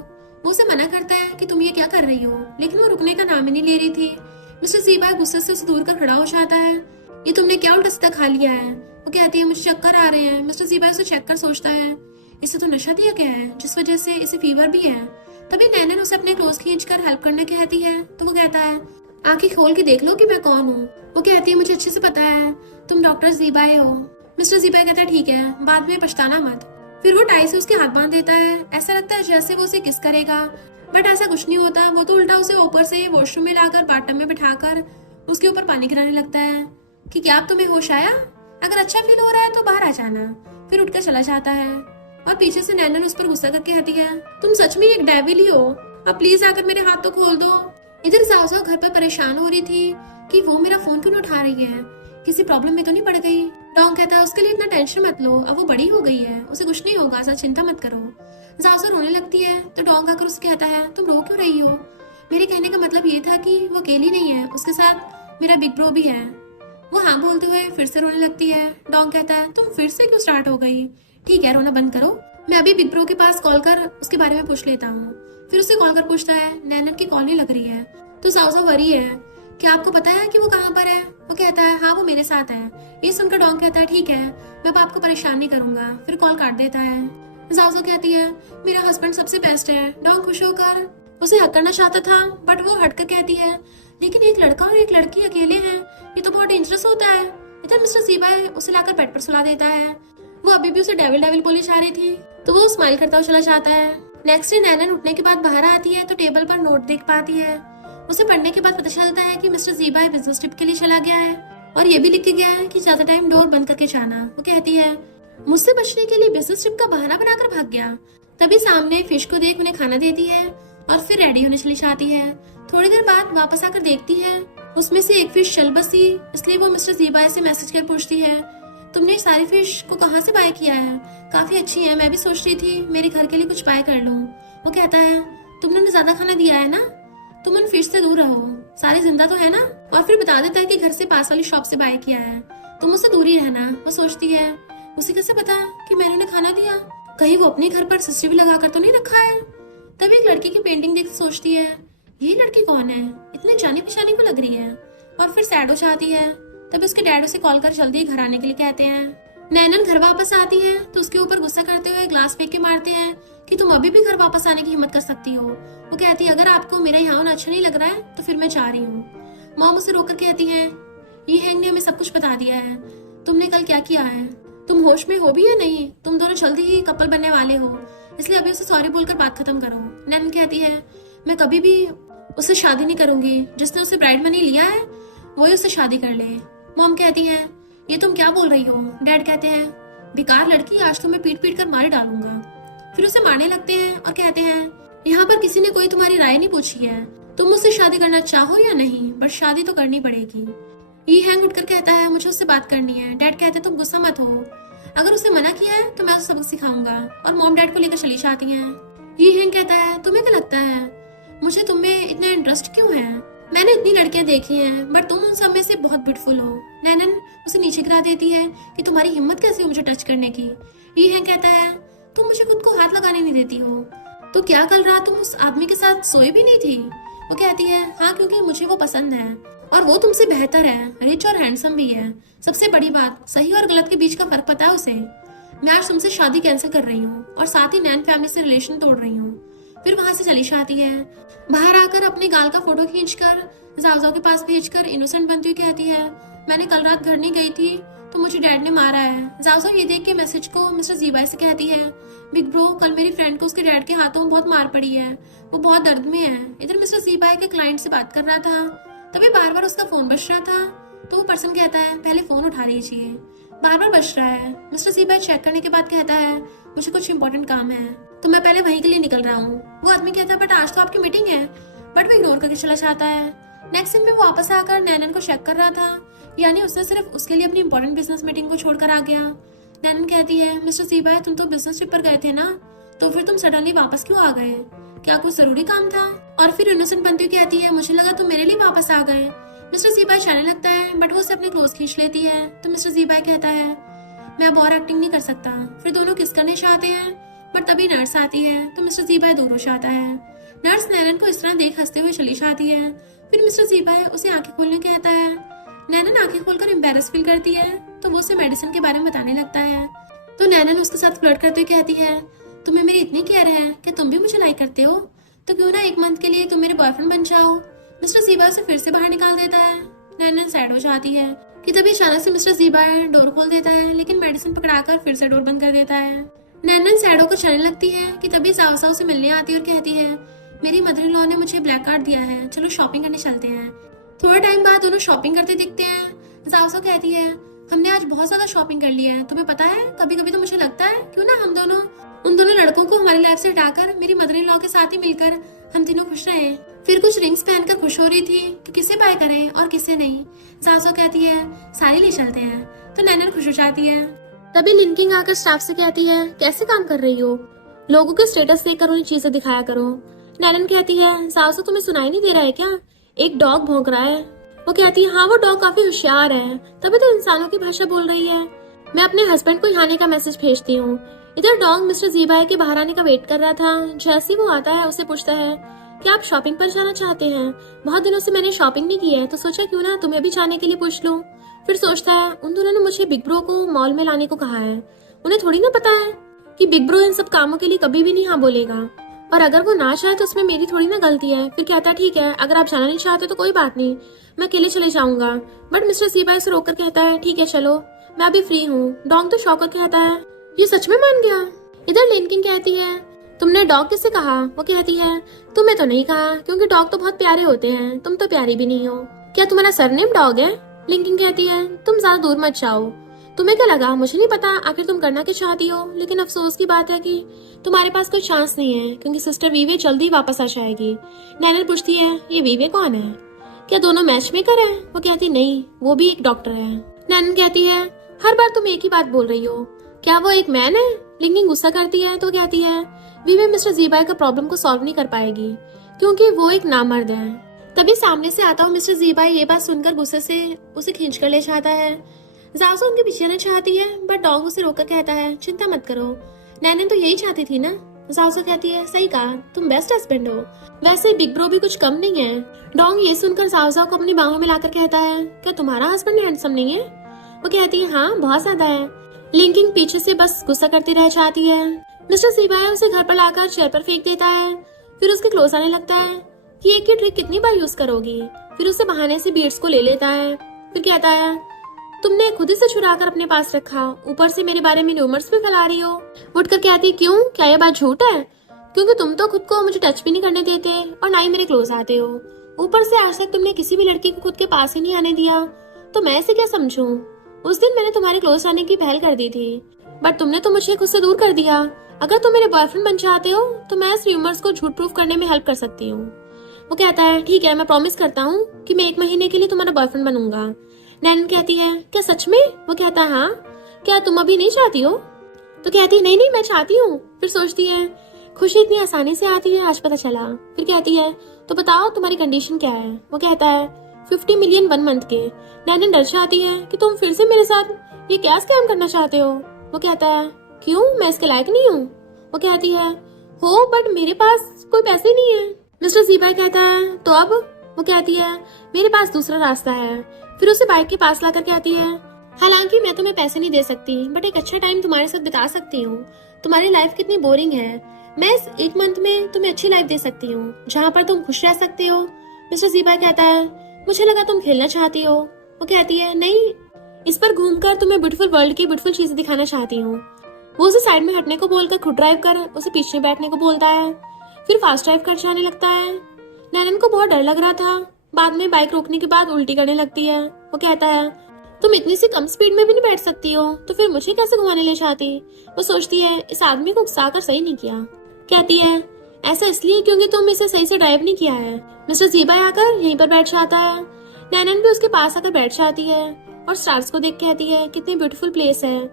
वो उसे मना करता है कि तुम ये क्या कर रही हो, लेकिन वो रुकने का नाम ही नहीं ले रही थी। मिस्टर ज़ीबाई गुस्से से उसे दूर कर खड़ा हो जाता है। ये तुमने क्या उल्टा सीधा खा लिया है। वो कहती है मुझे चक्कर आ रहे हैं। मिस्टर ज़ीबाई उसे चेक कर सोचता है इसे तो नशा दिया गया है जिस वजह से इसे फीवर भी है। तभी नैनन उसे अपने क्लोज खींच कर हेल्प करने कहती है तो वो कहता है आंखें खोल के देख लो कि मैं कौन हूँ। वो कहती है मुझे अच्छे से पता है तुम डॉक्टर ज़ीबाई हो। मिस्टर ज़ीबाई कहता है ठीक है, बाद में पछताना मत। फिर वो टाई से उसके हाथ बांध देता है। ऐसा लगता है जैसे वो उसे किस करेगा, बट ऐसा कुछ नहीं होता। वो तो उल्टा उसे ऊपर से वॉशरूम में लाकर बाथटब में बिठाकर उसके ऊपर पानी गिराने लगता है कि क्या अब तुम्हें होश आया, अगर अच्छा फील हो रहा है तो बाहर आ जाना। फिर उठकर चला जाता है और पीछे से नैनन उस पर गुस्सा करके कहती है तुम सच में एक डेविल ही हो, अब प्लीज आकर मेरे हाथ तो खोल दो। इधर जाओ घर पर परेशान हो रही थी कि वो मेरा फोन क्यों उठा रही है, किसी प्रॉब्लम में तो नहीं पड़ गई। डॉन्ग कहता है उसके लिए इतना टेंशन मत लो, अब वो बड़ी हो गई है, उसे कुछ नहीं होगा, ऐसा चिंता मत करो। जाओ रोने लगती है तो डॉन्ग आकर उसे कहता है तुम रो क्यों रही हो, मेरे कहने का मतलब ये था कि वो अकेली नहीं है, उसके साथ मेरा बिग ब्रो भी है। वो हाँ बोलते हुए फिर से रोने लगती है। डॉन्ग कहता है तुम फिर से क्यों स्टार्ट हो गई, ठीक है रोना बंद करो, मैं अभी बिग ब्रो के पास कॉल कर उसके बारे में पूछ लेता हूँ। फिर उसे कॉल कर पूछता है नैनन की कॉल नहीं लग रही है। तो जाओ वरी है, क्या आपको पता है कि वो कहाँ पर है। वो कहता है हाँ वो मेरे साथ है। ये सुनकर डॉन्ग कहता है ठीक है मैं अब आपको परेशान नहीं करूंगा। फिर कॉल काट देता है। जाओ कहती है मेरा हस्बैंड सबसे बेस्ट है। डॉन्ग खुश होकर उसे हक करना चाहता था बट वो हटकर कहती है लेकिन एक लड़का और एक लड़की अकेले हैं, ये तो बहुत डेंजरस होता है। इधर मिस्टर ज़ीबाई उसे लाकर बेड पर सुला देता है। वो अभी भी उसे डेविल डेविल बोली जा रही थी तो वो स्माइल करता हुआ चला जाता है। नेक्स्ट डे नैनन उठने के बाद बाहर आती है तो टेबल पर नोट देख पाती है। उसे पढ़ने के बाद पता चलता है कि मिस्टर ज़ीबाई बिजनेस ट्रिप के लिए चला गया है और ये भी लिख के गया है कि ज्यादा टाइम डोर बंद करके जाना। वो कहती है मुझसे बचने के लिए बिजनेस ट्रिप का बहाना बनाकर भाग गया। तभी सामने फिश को देख उन्हें खाना देती है और फिर रेडी होने चली जाती है। थोड़ी देर बाद वापस आकर देखती है उसमें से एक फिश चल बसी, इसलिए वो मिस्टर ज़ीबाई से मैसेज कर पूछती है तुमने सारी फिश को कहाँ से बाय किया है, काफी अच्छी है, मैं भी सोच रही थी मेरे घर के लिए कुछ बाय कर लूं। वो कहता है तुमने ज्यादा खाना दिया है ना, तुम उन फिश से दूर रहो, सारी जिंदा तो है ना। और फिर बता देता है कि घर से पास वाली शॉप से बाय किया है, तुम उससे दूर ही रहना। वो सोचती है उसे कैसे पता कि मैंने उन्हें खाना दिया, कहीं वो अपने घर पर सीसीटीवी लगा कर तो नहीं रखा है। तभी एक लड़की की पेंटिंग देख सोचती है ये लड़की कौन है, इतने जानी पहचानी को लग रही है। और फिर सैड हो जाती है। तभी उसके डैड उसे कॉल कर जल्दी घर आने के लिए कहते हैं। नैनन घर वापस आती है तो उसके ऊपर गुस्सा करते हुए ग्लास फेंक के मारते हैं कि तुम अभी भी घर वापस आने की हिम्मत कर सकती हो। वो कहती है अगर आपको मेरा यहाँ होना अच्छा नहीं लग रहा है तो फिर मैं जा रही हूँ। मॉम उसे रोककर कहती है ये हैंग ने हमें सब कुछ बता दिया है, तुमने कल क्या किया है, तुम होश में हो भी या नहीं, तुम दोनों जल्दी ही कपल बनने वाले हो, इसलिए अभी उसे सॉरी बोलकर बात खत्म करो। नैनन कहती है मैं कभी भी उससे शादी नहीं करूंगी, जिसने उसे ब्राइड मनी लिया है वही उससे शादी कर ले। मॉम कहती है ये तुम क्या बोल रही हो। डैड कहते हैं बेकार लड़की, आज तो मैं पीट पीट कर मारे डालूंगा। फिर उसे मारने लगते हैं और कहते हैं यहाँ पर किसी ने कोई तुम्हारी राय नहीं पूछी है, तुम मुझसे शादी करना चाहो या नहीं, बट शादी तो करनी पड़ेगी। ये हैंग उठकर कहता है मुझे उससे बात करनी है। डैड कहते हैं तुम गुस्सा मत हो, अगर उसने मना किया है तो मैं उसे सबक सिखाऊंगा। और मॉम डैड को लेकर चली जाती हैं। ये हैंग कहता है तुम्हें क्या लगता है मुझे तुम में इतना इंटरेस्ट क्यों है? मैंने इतनी लड़कियां देखी हैं बट तुम उन सब में से बहुत ब्यूटीफुल हो। नैनन उसे नीचे गिरा देती है कि तुम्हारी हिम्मत कैसे हो मुझे टच करने की। ये हैंग कहता है तुम मुझे खुद को हाथ लगाने नहीं देती हो, तो क्या कल रात तुम उस आदमी के साथ सोए भी नहीं थी? वो कहती है हाँ क्योंकि मुझे वो पसंद है और वो तुमसे बेहतर है, रिच और हैंडसम भी है। सबसे बड़ी बात सही और गलत के बीच का फर्क पता है उसे। मैं आज तुमसे शादी कैंसिल कर रही हूँ और साथ ही नैन फैमिली से रिलेशन तोड़ रही हूँ। फिर वहां से चली जाती है। बाहर आकर अपने गाल का फोटो खींचकर जाओ के पास भेजकर इनोसेंट बनती हुई कहती है मैंने कल रात घर नहीं गई थी तो मुझे डैड ने मारा है। जाओ ये देख के मैसेज को मिस्टर जीबाई से कहती है बिग ब्रो कल मेरी फ्रेंड को उसके डैड के हाथों में बहुत मार पड़ी है, वो बहुत दर्द में है। इधर मिस्टर जीबाई के क्लाइंट से बात कर रहा था, तभी बार बार उसका फोन बज रहा था। तो वो पर्सन कहता है पहले फोन उठा लीजिए, बार बार बज रहा है। मिस्टर जीबाई चेक करने के बाद कहता है मुझे कुछ इंपॉर्टेंट काम है तो मैं पहले वहीं के लिए निकल रहा हूँ। वो आदमी कहता है बट आज तो आपकी मीटिंग है, बट वो इग्नोर करके चला जाता है। नेक्स्ट सीन में वो वापस आकर नैनन को चेक कर रहा था, यानी उसने सिर्फ उसके लिए अपनी इंपॉर्टेंट बिजनेस मीटिंग को छोड़कर आ गया। नैनन कहती है मिस्टर जीबाई तुम तो बिजनेस ट्रिप पर गए थे ना, तो फिर तुम सडनली वापस क्यों आ गए? क्या कुछ जरूरी काम था? और फिर इनोसेंट बनती हुई कहती है मुझे लगा तुम मेरे लिए वापस आ गए। मिस्टर जीबाई जाने लगता है बट वो उसे अपने क्लोज खींच लेती है। तो मिस्टर जीबाई कहता है मैं अब और एक्टिंग नहीं कर सकता। फिर दोनों किस करने चाहते हैं बट तभी नर्स आती है तो मिस्टर जीबाई दूर हो जाता है। नर्स नैनन को इस तरह देख हंसते हुए चली जाती है। फिर मिस्टर जीबाई उसे आंखें खोलने कहता है। नैनन आंखें खोलकर एम्बेरस फील करती है तो वो उसे मेडिसिन के बारे में बताने लगता है। तो नैनन उसके साथ फ्लर्ट करते हुए कहती है तुम्हें मेरी इतनी केयर है कि तुम भी मुझे लाइक करते हो, तो क्यों ना एक मंथ के लिए तुम मेरे बॉयफ्रेंड बन जाओ। मिस्टर जीबाई उसे फिर से बाहर निकाल देता है। नैनन सैड हो जाती है कि तभी अचानक से मिस्टर जीबाई डोर खोल देता है, लेकिन मेडिसिन पकड़ाकर फिर से डोर बंद कर देता है। नैनन सैड होकर चलने लगती है कि तभी सावसा उसे मिलने आती है और कहती है मेरी मदर इन लॉ ने मुझे ब्लैक कार्ड दिया है, चलो शॉपिंग करने चलते हैं। थोड़ा टाइम बाद दोनों शॉपिंग करते दिखते हैं। सावसा कहती है हमने आज बहुत ज्यादा शॉपिंग कर ली है, तुम्हें पता है कभी कभी तो मुझे लगता है क्यों ना हम दोनों उन दोनों लड़कों को हमारी लाइफ से हटाकर मेरी मदर इन लॉ के साथ ही मिलकर हम तीनों खुश रहे। फिर कुछ रिंग्स पहनकर खुश हो रही थी कि किसे बाय करें और किसे नहीं। सासू कहती है सारी ले चलते हैं, तो नैनन खुश हो जाती है। तभी लिंकिंग आकर स्टाफ से कहती है कैसे काम कर रही हो, लोगों के स्टेटस देखकर उन्हें चीजें दिखाया करो। नैनन कहती है सासू तुम्हें सुनाई नहीं दे रहा है क्या, एक डॉग भौंक रहा है। वो कहती है हाँ वो डॉग काफी होशियार है, तभी तो इंसानों की भाषा बोल रही है। मैं अपने हस्बैंड को यहाँ आने का मैसेज भेजती हूँ। इधर डॉग मिस्टर जीबाई के बाहर आने का वेट कर रहा था। जैसे ही वो आता है उसे पूछता है क्या आप शॉपिंग पर जाना चाहते हैं? बहुत दिनों से मैंने शॉपिंग नहीं की है, तो सोचा क्यों ना तुम्हें भी जाने के लिए पूछ लूं। फिर सोचता है उन दोनों ने मुझे बिग ब्रो को मॉल में लाने को कहा है, उन्हें थोड़ी ना पता है कि बिग ब्रो इन सब कामों के लिए कभी भी नहीं हाँ बोलेगा, और अगर वो ना चाहे तो उसमें मेरी थोड़ी ना गलती है। फिर कहता है ठीक है अगर आप जाना नहीं चाहते तो कोई बात नहीं, मैं अकेले चले जाऊंगा। बट मिस्टर जीबाई से रोककर कहता है ठीक है चलो, मैं अभी फ्री हूँ। डॉग तो शॉक होकर कहता है ये सच में मान गया। इधर लिंकिंग कहती है तुमने डॉग किससे कहा? वो कहती है तुम्हें तो नहीं कहा क्योंकि डॉग तो बहुत प्यारे होते हैं, तुम तो प्यारी भी नहीं हो। क्या तुम्हारा सरनेम डॉग है? लिंकिंग कहती है तुम ज्यादा दूर मत जाओ, तुम्हें क्या लगा मुझे नहीं पता आखिर तुम करना क्या चाहती हो, लेकिन अफसोस की बात है कि तुम्हारे पास कोई चांस नहीं है क्योंकि सिस्टर वीवे जल्दी वापस आ जाएगी। नैनन पूछती है ये वीवे कौन है, क्या दोनों मैच मेकर है? वो कहती नहीं वो भी एक डॉक्टर है। नैनन कहती है हर बार तुम एक ही बात बोल रही हो, क्या वो एक मैन है? लिंकिंग गुस्सा करती है तो कहती है वीवे मिस्टर जीबाई का प्रॉब्लम को सॉल्व नहीं कर पाएगी क्योंकि वो एक नामर्द है। तभी सामने से आता हुआ मिस्टर जीबाई ये बात सुनकर गुस्से से उसे खींच कर ले जाता है। जासू उनके पीछे आना चाहती है बट डॉग उसे रोककर कहता है चिंता मत करो, नैनन तो यही चाहती थी ना। जासू कहती है सही कहा, तुम बेस्ट हस्बैंड हो, वैसे बिग ब्रो भी कुछ कम नहीं है। डॉग ये सुनकर जावजा को अपनी बाहों में लाकर कहता है क्या तुम्हारा हस्बैंड हैंडसम नहीं है? वो कहती है हाँ बहुत ज्यादा है। लिंकिंग पीछे से बस गुस्सा करती रह जाती है। मिस्टर जीबाई उसे घर पर लाकर चेयर पर फेंक देता है, फिर उसके क्लोज आने लगता है कि एक ही ट्रिक कितनी बार यूज करोगी। फिर उसे बहाने से बीड्स को ले लेता है, फिर कहता है तुमने खुद ही से चुरा कर अपने पास रखा, ऊपर से मेरे बारे में र्यूमर्स भी फैला रही हो। उठकर कहती क्यों, क्या ये बात झूठ है? क्योंकि तुम तो खुद को मुझे टच भी नहीं करने देते और ना ही मेरे क्लोज आते हो, ऊपर से आज तक तुमने किसी भी लड़की को खुद के पास ही नहीं आने दिया, तो मैं इसे क्या समझूं? उस दिन मैंने तुम्हारे क्लोज आने की पहल कर दी थी बट तुमने तो मुझे खुद से दूर कर दिया। अगर तुम मेरे बॉयफ्रेंड बन चाहते हो तो मैं इस र्यूमर्स को झूठ प्रूफ करने में हेल्प कर सकती हूँ। वो कहता है ठीक है मैं प्रॉमिस करता हूँ कि मैं 1 महीने के लिए तुम्हारा बॉयफ्रेंड बनूंगा। नैनन कहती है क्या सच में? वो कहता है हाँ, क्या तुम अभी नहीं चाहती हो? तो कहती है नहीं नहीं मैं चाहती हूँ। फिर सोचती है खुशी इतनी आसानी से आती है, आज पता चला। फिर कहती है तो बताओ तुम्हारी कंडीशन क्या है? वो कहता है 50 मिलियन 1 मंथ के। नैनन डर जाती है कि तुम फिर से मेरे साथ ये क्या स्कैम करना चाहते हो? वो कहता है क्यों, मैं इसके लायक नहीं हूँ? वो कहती है हो बट मेरे पास कोई पैसे नहीं है। मिस्टर ज़ीबाई कहता है तो अब? वो कहती है मेरे पास दूसरा रास्ता है। फिर उसे बाइक के पास लाकर कहती है हालांकि मैं तुम्हें पैसे नहीं दे सकती बट एक अच्छा टाइम तुम्हारे साथ बिता सकती हूँ। तुम्हारी लाइफ कितनी बोरिंग है, मैं इस 1 मंथ में तुम्हें अच्छी लाइफ दे सकती हूँ जहाँ पर तुम खुश रह सकते हो। मिस्टर ज़ीबाई कहता है मुझे लगा तुम खेलना चाहती हो। वो कहती है नहीं, इस पर घूमकर तुम्हें ब्यूटीफुल वर्ल्ड की ब्यूटीफुल चीजें दिखाना चाहती हूँ। वो उसे साइड में हटने को बोलकर खुद ड्राइव कर उसे पीछे बैठने को बोलता है। फिर फास्ट ड्राइव कर जाने लगता है। नैनन को बहुत डर लग रहा था। बाद में बाइक रोकने के बाद उल्टी करने लगती है। वो कहता है तुम इतनी सी कम स्पीड में भी नहीं बैठ सकती हो तो फिर मुझे कैसे घुमाने ले जाती? वो सोचती है इस आदमी को उकसाकर सही नहीं किया। कहती है ऐसा इसलिए क्योंकि तुम इसे सही से ड्राइव नहीं किया है। मिस्टर ज़ीबाई आकर यहीं पर बैठ जाता है। नैनन भी उसके पास आकर बैठ जाती है और स्टार्स को देख कहती है कितनी ब्यूटीफुल प्लेस है,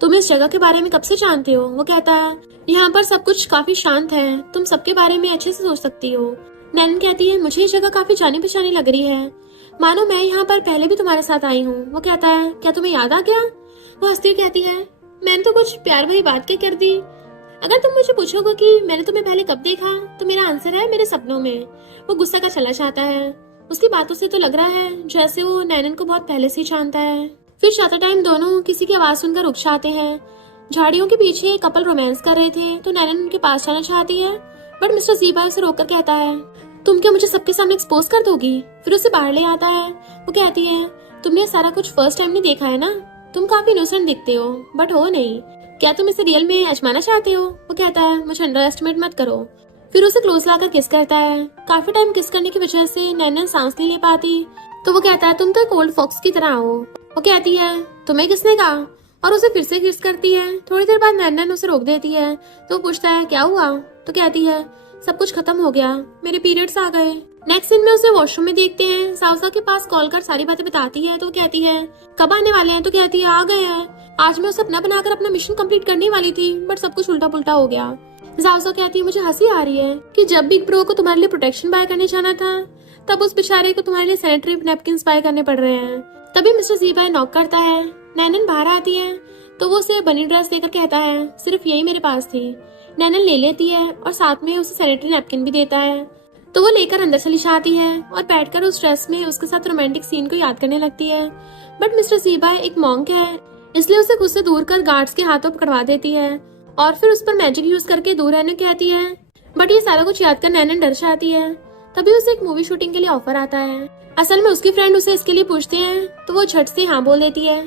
तुम इस जगह के बारे में कब से जानते हो? वो कहता है यहाँ पर सब कुछ काफी शांत है, तुम सबके बारे में अच्छे से सोच सकती हो। नैनन कहती है मुझे ये जगह काफी जानी पहचानी लग रही है, मानो मैं यहाँ पर पहले भी तुम्हारे साथ आई हूँ। वो कहता है क्या तुम्हें याद आ गया? वो हंसती हुई कहती है मैंने तो कुछ प्यार भरी बात कर दी। अगर तुम मुझे पूछोगे कि मैंने तुम्हें पहले कब देखा तो मेरा आंसर है मेरे सपनों में। वो गुस्सा का चला जाता है। उसकी बातों से तो लग रहा है जैसे वो नैनन को बहुत पहले से ही जानता है। फिर जाते टाइम दोनों किसी की आवाज सुनकर रुक जाते हैं। झाड़ियों के पीछे कपल रोमांस कर रहे थे तो नैनन उनके पास जाना चाहती है बट मिस्टर ज़ीबाई उसे रोककर कहता है तुम क्या मुझे सबके सामने एक्सपोज कर दोगी? फिर उसे बाहर ले आता है। वो कहती है तुमने सारा कुछ फर्स्ट टाइम नहीं देखा है ना, तुम काफी इनोसेंट दिखते हो बट हो नहीं, क्या तुम इसे रियल में आजमाना चाहते हो? वो कहता है मुझे अंडर एस्टिमेट मत करो। फिर उसे क्लोज लाकर किस करता है। काफी टाइम किस करने की वजह से नैनन सांस नहीं ले पाती तो वो कहता है तुम तो एक ओल्ड फॉक्स की तरह हो। वो कहती है तुम्हें किसने कहा, और उसे फिर से किस करती है। थोड़ी देर बाद नैनन उसे रोक देती है तो वो पूछता है क्या हुआ? तो कहती है सब कुछ खत्म हो गया, मेरे पीरियड्स आ गए। नेक्स्ट सीन में उसे वॉशरूम में देखते हैं। साउसा के पास कॉल कर सारी बातें बताती है तो कहती है कब आने वाले हैं? तो कहती है आ गए हैं। आज मैं उसे अपना बनाकर अपना मिशन कंप्लीट करने वाली थी बट सब कुछ उल्टा पुल्टा हो गया। जाओसा कहती है मुझे हंसी आ रही है कि जब बिग ब्रो को तुम्हारे लिए प्रोटेक्शन बाय करने जाना था तब उस बेचारे को तुम्हारे लिए सैनिटरी नैपकिन्स बाय करने पड़ रहे हैं। तभी मिस्टर ज़ीबाई नॉक करता है। नैनन बाहर आती है तो वो उसे बनी ड्रेस देकर कहता है सिर्फ यही मेरे पास थी। नैनन ले लेती है और साथ में उसे सैनिटरी नैपकिन भी देता है तो वो लेकर अंदर चली जाती है और बैठकर उस ड्रेस में उसके साथ रोमांटिक सीन को याद करने लगती है। बट मिस्टर ज़ीबाई एक मॉन्क है इसलिए उसे खुद से दूर कर गार्ड्स के हाथों पकड़वा देती है और फिर उस पर मैजिक यूज करके दूर रहने कहती है। बट ये सारा कुछ याद कर नैनन डर जाती है। तभी उसे एक मूवी शूटिंग के लिए ऑफर आता है। असल में उसकी फ्रेंड उसे इसके लिए पूछते हैं तो वो झट से हाँ बोल देती है।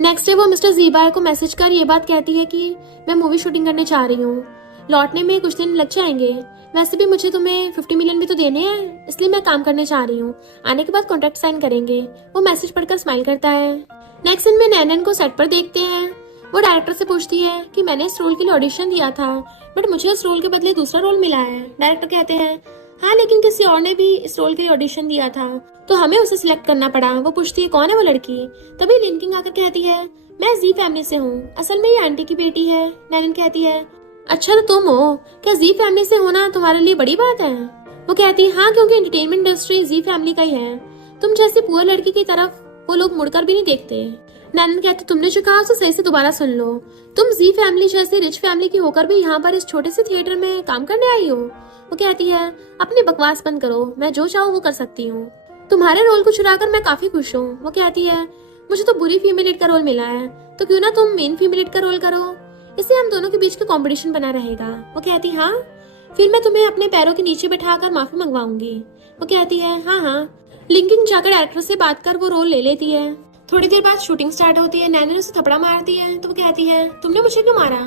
नेक्स्ट डे वो मिस्टर ज़ीबाई को मैसेज कर ये बात कहती है कि मैं मूवी शूटिंग करने जा रही हूँ, लौटने में कुछ दिन लग जाएंगे, वैसे भी मुझे तुम्हें 50 मिलियन भी तो देने हैं इसलिए मैं काम करने जा रही हूँ, आने के बाद कॉन्ट्रैक्ट साइन करेंगे। वो मैसेज पढ़कर स्माइल करता है। नेक्स्ट दिन में नैनन को सेट पर देखते हैं। वो डायरेक्टर से पूछती है कि मैंने इस रोल के लिए ऑडिशन दिया था बट मुझे इस रोल के बदले दूसरा रोल मिला है। डायरेक्टर कहते हैं हाँ लेकिन किसी और ने भी इस रोल के लिए ऑडिशन दिया था तो हमें उसे सिलेक्ट करना पड़ा। वो पूछती है कौन है वो लड़की? तभी लिनकिंग आकर कहती है मैं जी फैमिली से हूँ, असल में ये आंटी की बेटी है। नैनन कहती है अच्छा तो तुम हो, क्या जी फैमिली से होना तुम्हारे लिए बड़ी बात है? वो कहती है हाँ क्योंकि एंटरटेनमेंट इंडस्ट्री जी फैमिली का ही है, तुम जैसी पुअर लड़की की तरफ वो लोग मुड़कर भी नहीं देखते। नैनन कहती तुमने जो कहा उसे सही से दोबारा सुन लो, तुम जी फैमिली जैसी रिच फैमिली की होकर भी यहाँ पर इस छोटे से थिएटर में काम करने आई हो। वो कहती है अपनी बकवास बंद करो, मैं जो चाहूँ वो कर सकती हूँ, तुम्हारे रोल को चुराकर मैं काफी खुश हूँ। वो कहती है मुझे तो बुरी फीमेल लीड का रोल मिला है तो क्यों ना तुम मेन फीमेल लीड का रोल करो, इससे हम दोनों के बीच का कंपटीशन बना रहेगा। वो कहती हाँ फिर मैं तुम्हें अपने पैरों के नीचे बिठाकर माफी मंगवाऊंगी। वो कहती है हाँ। लिंकिंग जाकर डायरेक्टर से बात कर वो रोल ले लेती है। थोड़ी देर बाद शूटिंग स्टार्ट होती है। नैनन उसे थपड़ा मारती है तो वो कहती है तुमने मुझे क्यों मारा?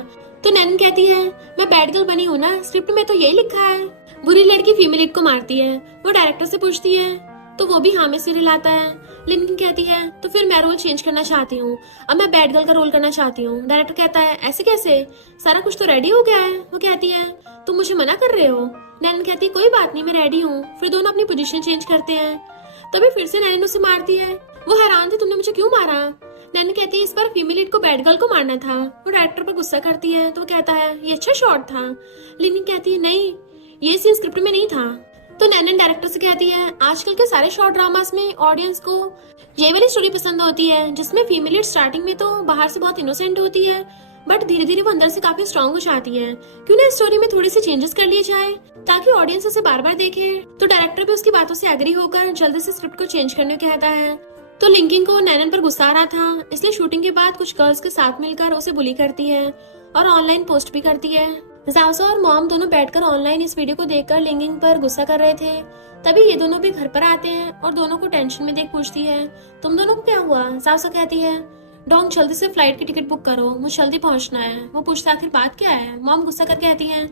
तो नैनन कहती है मैं बैड गर्ल बनी हूँ ना, स्क्रिप्ट में तो यही लिखा है। बुरी लड़की फीमेल लीड को मारती है। वो डायरेक्टर से पूछती है तो वो भी हाँ में सिर हिलाता है। लिनकिंग कहती है तो फिर मैं रोल चेंज करना चाहती हूँ, अब मैं बैड गर्ल का रोल करना चाहती हूँ। डायरेक्टर कहता है ऐसे कैसे, सारा कुछ तो रेडी हो गया है। वो कहती है तुम मुझे मना कर रहे हो? नैनन कहती है कोई बात नहीं मैं रेडी हूँ। फिर दोनों अपनी पोजीशन चेंज करते हैं। तभी फिर से नैनन उसे मारती है। वो हैरान थे, तुमने मुझे क्यों मारा? नैनन कहती है इस बार फीमेल लीड को बैड गर्ल को मारना था। वो डायरेक्टर पर गुस्सा करती है तो वो कहता है ये अच्छा शॉट था। लिनिंग कहती है नहीं, ये सीन स्क्रिप्ट में नहीं था। तो नैनन डायरेक्टर से कहती है आजकल के सारे शॉर्ट ड्रामास में ऑडियंस को ये वाली स्टोरी पसंद होती है जिसमें फीमेल लीड स्टार्टिंग में तो बाहर से बहुत इनोसेंट होती है बट धीरे धीरे वो अंदर से काफी स्ट्रांग हो जाती है। क्यों ना इस स्टोरी में थोड़ी सी चेंजेस कर लिए जाए ताकि ऑडियंस उसे बार बार देखे। तो डायरेक्टर भी उसकी बातों से एग्री होकर जल्दी से स्क्रिप्ट को चेंज करने को कहता है। तो लिंकिंग को नैनन पर गुस्सा आ रहा था, इसलिए शूटिंग के बाद कुछ गर्ल्स के साथ मिलकर उसे बुली करती है और ऑनलाइन पोस्ट भी करती है। जाओसा और मॉम दोनों बैठकर ऑनलाइन इस वीडियो को देखकर लिंकिंग पर गुस्सा कर रहे थे। तभी ये दोनों भी घर पर आते हैं और दोनों को टेंशन में देख पूछती है तुम दोनों को क्या हुआ? जाओसा कहती है डोंग जल्दी से फ्लाइट की टिकट बुक करो, मुझे जल्दी पहुंचना है। वो पूछता आखिर बात क्या है? मॉम गुस्सा कर कहती है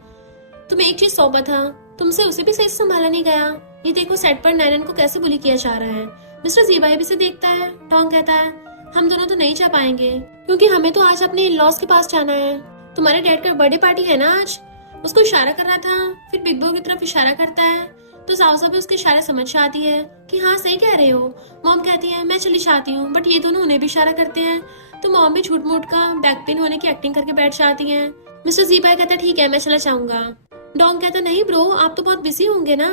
तुम्हें एक चीज सौंपा था, तुमसे उसे भी सही से संभाला नहीं गया। ये देखो सेट पर नैनन को कैसे बुली किया जा रहा है। मिस्टर जीबाई भी से देखता है। टोंग कहता है हम दोनों तो नहीं जा पाएंगे क्योंकि हमें तो आज अपने इन-लॉज के पास जाना है। तुम्हारे डैड का बर्थडे पार्टी है ना आज। उसको इशारा कर रहा था, फिर बिग बो की तरफ इशारा करता है तो जाओसा भी उसके इशारे समझ जाती है कि हाँ सही कह रहे हो। मॉम कहती है मैं चली जाती हूँ बट ये दोनों उन्हें भी इशारा करते हैं तो मॉम भी झूठ मूठ का बैक पेन होने की एक्टिंग करके बैठ जाती है। मिस्टर जीबाई कहता है ठीक है मैं चला जाऊंगा। डोंग कहता नहीं ब्रो आप तो बहुत बिजी होंगे ना।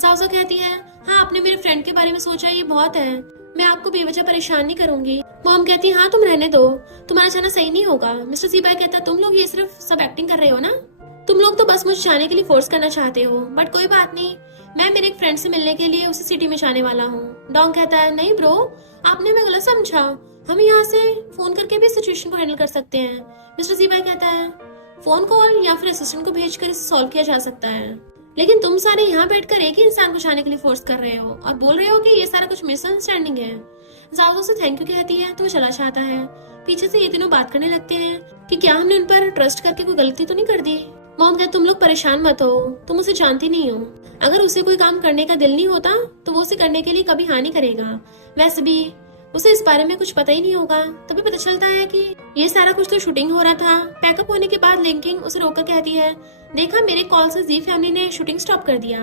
जाओसा कहती है हाँ आपने मेरे फ्रेंड के बारे में सोचा ये बहुत है, मैं आपको बेवजह परेशान नहीं करूंगी। मॉम कहती है हाँ तुम रहने दो, तुम्हारा जाना सही नहीं होगा। मिस्टर जीबाई कहता है तुम लोग ये सिर्फ सब एक्टिंग कर रहे हो ना, तुम लोग तो बस मुझे जाने के लिए फोर्स करना चाहते हो बट कोई बात नहीं, मैं मेरे एक फ्रेंड से मिलने के लिए उसी सिटी में जाने वाला हूँ। डोंग कहता है नहीं ब्रो आपने हमें गलत समझा, हम यहाँ से फोन करके भी सिचुएशन को हैंडल कर सकते हैं। मिस्टर जीबाई कहता है फोन कॉल या फिर असिस्टेंट को भेजकर इसे सॉल्व किया जा सकता है, लेकिन तुम सारे यहाँ बैठकर एक ही इंसान को जाने के लिए फोर्स कर रहे हो और बोल रहे हो कि ये सारा कुछ मिसअंडरस्टैंडिंग है। जाओ से थैंक यू कहती है तो वो चला जाता है। पीछे से ये तीनों बात करने लगते हैं कि क्या हमने उन पर ट्रस्ट करके कोई गलती तो नहीं कर दी। मॉम कहती तुम लोग परेशान मत हो, तुम उसे जानती नहीं हो, अगर उसे कोई काम करने का दिल नहीं होता तो वो उसे करने के लिए कभी हाँ नहीं करेगा। वैसे भी उसे इस बारे में कुछ पता ही नहीं होगा। तभी पता चलता है कि ये सारा कुछ तो शूटिंग हो रहा था। पैकअप होने के बाद लिंकिंग उसे रोककर कहती है देखा मेरे कॉल से जी फैमिली ने शूटिंग स्टॉप कर दिया।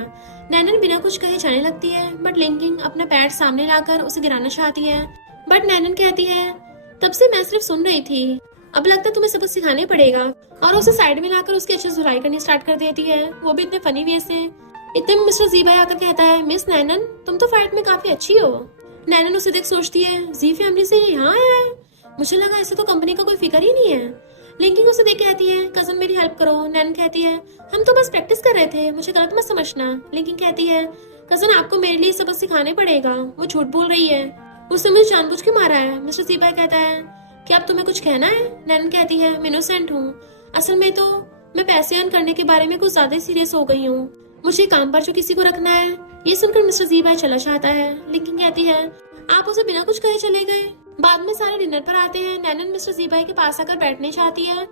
नैनन बिना कुछ कहे जाने लगती है बट लिंकिंग अपना पैर सामने लाकर उसे गिराना चाहती है बट नैनन कहती है तब से मैं सिर्फ सुन रही थी, अब लगता है तुम्हें सबक सिखाने पड़ेगा और उसे साइड में लाकर उसकी अच्छी धुलाई करनी स्टार्ट कर देती है, वो भी इतने फनी वे से। इतने में मिस्टर जीबाई आकर कहता है मिस नैनन तुम तो फाइट में काफी अच्छी हो। नैनन उसे देख सोचती है जी फैमिली से यहाँ आया है, मुझे लगा इसे तो कंपनी का कोई फिक्र ही नहीं है। लिंकिंग उसे देख कहती है कजन मेरी हेल्प करो। नैनन कहती है हम तो बस प्रैक्टिस कर रहे थे, मुझे गलत मत समझना। लिंकिंग कहती है कजन आपको मेरे लिए सबक सिखाने पड़ेगा, वो झूठ बोल रही है, उसने मुझे जानबूझ के मारा है। मिस्टर जीबाई कहता है क्या अब तुम्हें कुछ कहना है? नैनन कहती है मैं इनोसेंट हूँ, असल में तो मैं पैसे अर्न करने के बारे में कुछ ज्यादा सीरियस हो गई हूँ, मुझे काम पर जो किसी को रखना है। ये सुनकर मिस्टर जीबाई चला जाता है। लिंकिंग कहती है आप उसे बिना कुछ कहे चले गए। बाद में सारे डिनर पर आते हैं। नैनन मिस्टर जीबाई के पास आकर बैठने चाहती है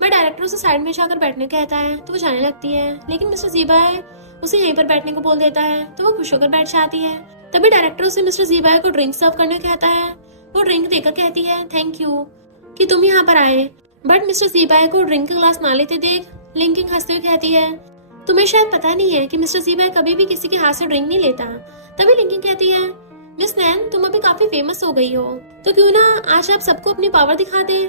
बट डायरेक्टर उसे साइड में जाकर बैठने कहता है तो वो जाने लगती है, लेकिन मिस्टर जीबाई उसे यहीं पर बैठने को बोल देता है तो वो खुश होकर बैठ जाती है। तभी डायरेक्टर उसे मिस्टर जीबाई को ड्रिंक सर्व करने कहता है। वो ड्रिंक देकर कहती है थैंक यू कि तुम यहाँ पर आए, बट मिस्टर जीबाई को ड्रिंक का ग्लास ना लेते देख लिंकिंग हंसते हुए कहती है तुम्हें शायद पता नहीं है कि मिस्टर जीबाई कभी भी किसी के हाथ से ड्रिंक नहीं लेता। तभी लिंकिंग कहती है मिस नैन तुम अभी काफी फेमस हो गई हो तो क्यों ना आज आप सबको अपनी पावर दिखा दे।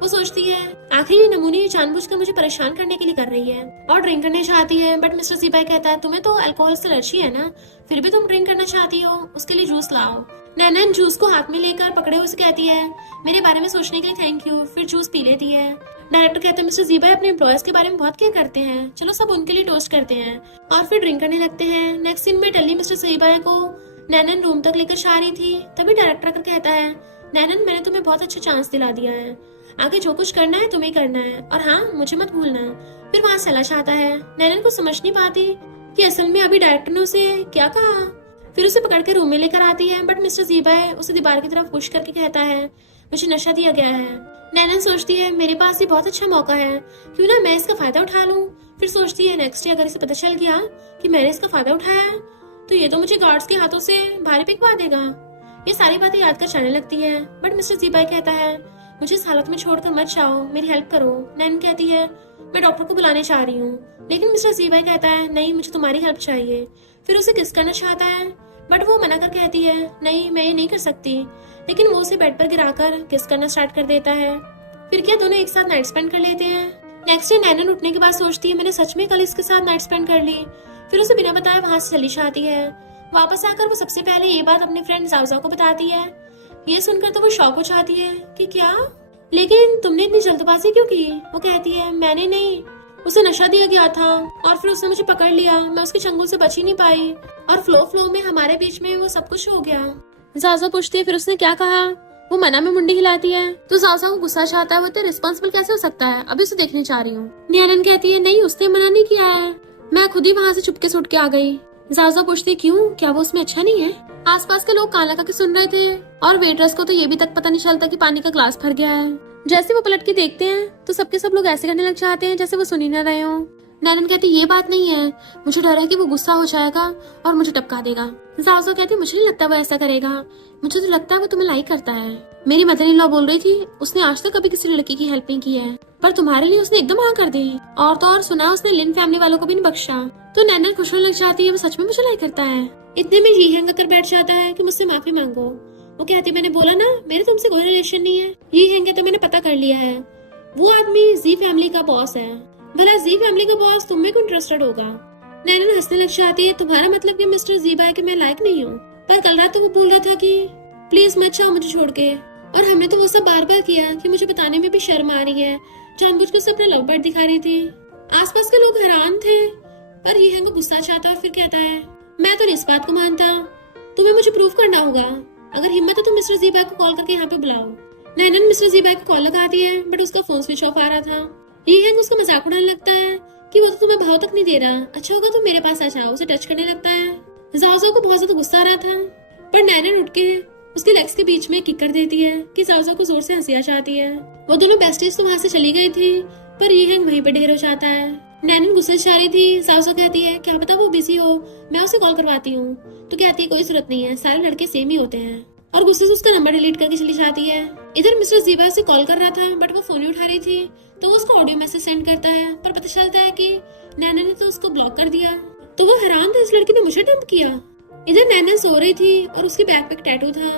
वो सोचती है आखिर ये नमूने जानबूझकर मुझे परेशान करने के लिए कर रही है और ड्रिंक करने चाहती है बट मिस्टर जीबाई कहता है तुम्हें तो अल्कोहल से एलर्जी है ना, फिर भी तुम ड्रिंक करना चाहती हो, उसके लिए जूस लाओ। नैनन जूस को हाथ में लेकर पकड़े हुए कहती है मेरे बारे में सोचने के लिए थैंक यू, फिर जूस पी लेती है। डायरेक्टर कहते हैं मिस्टर जीबाई अपने एम्प्लॉयज के बारे में बहुत केयर करते हैं, चलो सब उनके लिए टोस्ट करते हैं और फिर ड्रिंक करने लगते हैं। नेक्स्ट सीन में टली मिस्टर जीबाई को नैनन रूम तक लेकर जा रही थी। तभी डायरेक्टर आकर कहता है नैनन मैंने तुम्हें बहुत अच्छा चांस दिला दिया है, आगे जो कुछ करना है तुम्हें करना है और हाँ मुझे मत भूलना। फिर वहाँ चला जाता है। नैनन को समझ नहीं पाती कि असल में अभी डायरेक्टर ने उसे क्या कहा। फिर उसे पकड़ के रूम में लेकर आती है बट मिस्टर जीबाई उसे दीवार की तरफ पुश करके कहता है मुझे नशा दिया गया है। नैनन सोचती है मेरे पास ये बहुत अच्छा मौका है, क्यों ना मैं इसका फायदा उठा लूं। फिर सोचती है नेक्स्ट डे अगर इसे पता चल गया कि मैंने इसका फायदा उठाया तो ये तो मुझे गार्ड्स के हाथों से भारी पिकवा देगा। ये सारी बातें याद कर जाने लगती है बट मिस्टर जीबाई कहता है मुझे इस हालत में छोड़कर मत जाओ, मेरी हेल्प करो। नैनन कहती है मैं डॉक्टर को बुलाने चाह रही हूँ, लेकिन मिस्टर जीबाई कहता है नहीं मुझे तुम्हारी हेल्प चाहिए। फिर उसे किस करना चाहता है। बट वो मना कर कहती है नहीं मैं ये नहीं कर सकती। लेकिन वो उसे बेड पर गिराकर किस करना स्टार्ट कर देता है। फिर क्या दोनों एक साथ नाइट स्पेंड कर लेते हैं। नेक्स्ट डे नैनन उठने के बाद सोचती है मैंने सच में कल इसके साथ नाइट स्पेंड कर ली। फिर उसे बिना बताए वहां से चली जाती है। वापस आकर वो सबसे पहले ये बात अपने फ्रेंड जाओजाओ को बताती है। ये सुनकर तो वो शॉक हो जाती है कि क्या, लेकिन तुमने इतनी जल्दबाजी क्यों की। वो कहती है मैंने नहीं, उसे नशा दिया गया था और फिर उसने मुझे पकड़ लिया, मैं उसके चंगुल से बच ही नहीं पाई और फ्लो में हमारे बीच में वो सब कुछ हो गया। जाओजाओ पूछती है फिर उसने क्या कहा। वो मना में मुंडी हिलाती है तो जाओजाओ को गुस्सा चाहता है, वो इतना रिस्पॉन्सिबल कैसे हो सकता है, अभी उसे देखने चाह रही हूँ। नैनन कहती है नहीं उसने मना नहीं किया है, मैं खुद ही वहाँ से चुपके से उठ के आ गई। जाओजाओ पूछती क्यों, क्या वो उसमें अच्छा नहीं है। आसपास के लोग कान लगा के सुन रहे थे और वेटरेस को तो ये भी तक पता नहीं चलता कि पानी का ग्लास भर गया है। जैसे वो पलट के देखते हैं तो सबके सब लोग ऐसे करने लग जाते हैं जैसे वो सुन ही न रहे हो। नैनन कहती ये बात नहीं है, मुझे डर है कि वो गुस्सा हो जाएगा और मुझे टपका देगा। जाओजाओ कहती मुझे नहीं लगता वो ऐसा करेगा, मुझे तो लगता है वो तुम्हें लाइक करता है। मेरी मदर इन लॉ बोल रही थी उसने आज तक कभी किसी लड़की की हेल्प नहीं की है, पर तुम्हारे लिए उसने एकदम हाँ कर दी। और तो और सुना उसने लिन फैमिली वालों को भी नहीं बख्शा। तो नैनन खुश होने लग जाती है, वो सच में मुझे लाइक करता है। इतने में ये हैंग कर बैठ जाता है कि मुझसे माफी मांगो। वो कहती मैंने बोला ना मेरे तुमसे कोई रिलेशन नहीं है। ये हैंग तो मैंने पता कर लिया है, वो आदमी जी फैमिली का बॉस है। भला जी फैमिली का बॉस तुम में क्यों इंटरेस्टेड होगा। नैनन हंसने लग जाती है, तुम्हारा मतलब कि मिस्टर जीबा है कि मैं लायक नहीं हूँ, पर कल रात तो वो बोल रहा था कि प्लीज मत जाओ मुझे छोड़ के, और हमने तो वो सब बार बार किया कि मुझे बताने में भी शर्म आ रही है, जानबूझकर से अपना लव बर्ड दिखा रही थी। आसपास के लोग हैरान थे, पर ये हैंग गुस्सा चाहता और फिर कहता है मैं तो इस बात को मानता, तुम्हें मुझे प्रूफ करना होगा, अगर हिम्मत है तो मिस्टर जीबा को कॉल करके यहाँ पे बुलाओ। नैनन मिस्टर जीबा को कॉल लगाती है बट उसका फोन स्विच ऑफ आ रहा था। ये हैंग उसका मजाक उड़ाने लगता है कि वो तो तुम्हें भाव तक नहीं दे रहा, अच्छा होगा तुम मेरे पास आ जाओ। उसे टच करने लगता है। जाओजाओ को बहुत ज्यादा गुस्सा आ रहा था, पर नैनन उठ के उसके लेग्स के बीच में किक कर देती है कि जाओजाओ को जोर से हंसी आ जाती है। वो दोनों बेस्टीज तो वहाँ से चली गई थी, पर ये हैंग वहीं पे ढेर हो जाता है। नैनन गुस्से से जा रही थी, जाओजाओ कहती है क्या पता वो बिजी हो, मैं उसे कॉल करवाती हूँ। तो कहती है कोई जरूरत नहीं है, सारे लड़के सेम ही होते हैं, और गुस्से से उसका नंबर डिलीट करके चली जाती है। इधर मिस्टर जीबा से कॉल कर रहा था बट वो फोन नहीं उठा रही थी, तो वो उसको ऑडियो मैसेज सेंड करता है, पर पता चलता है कि नैनन ने तो उसको ब्लॉक कर दिया। तो वो हैरान था इस लड़की ने मुझे डंप किया। इधर नैनन सो रही थी और उसके बैक पे टैटू था,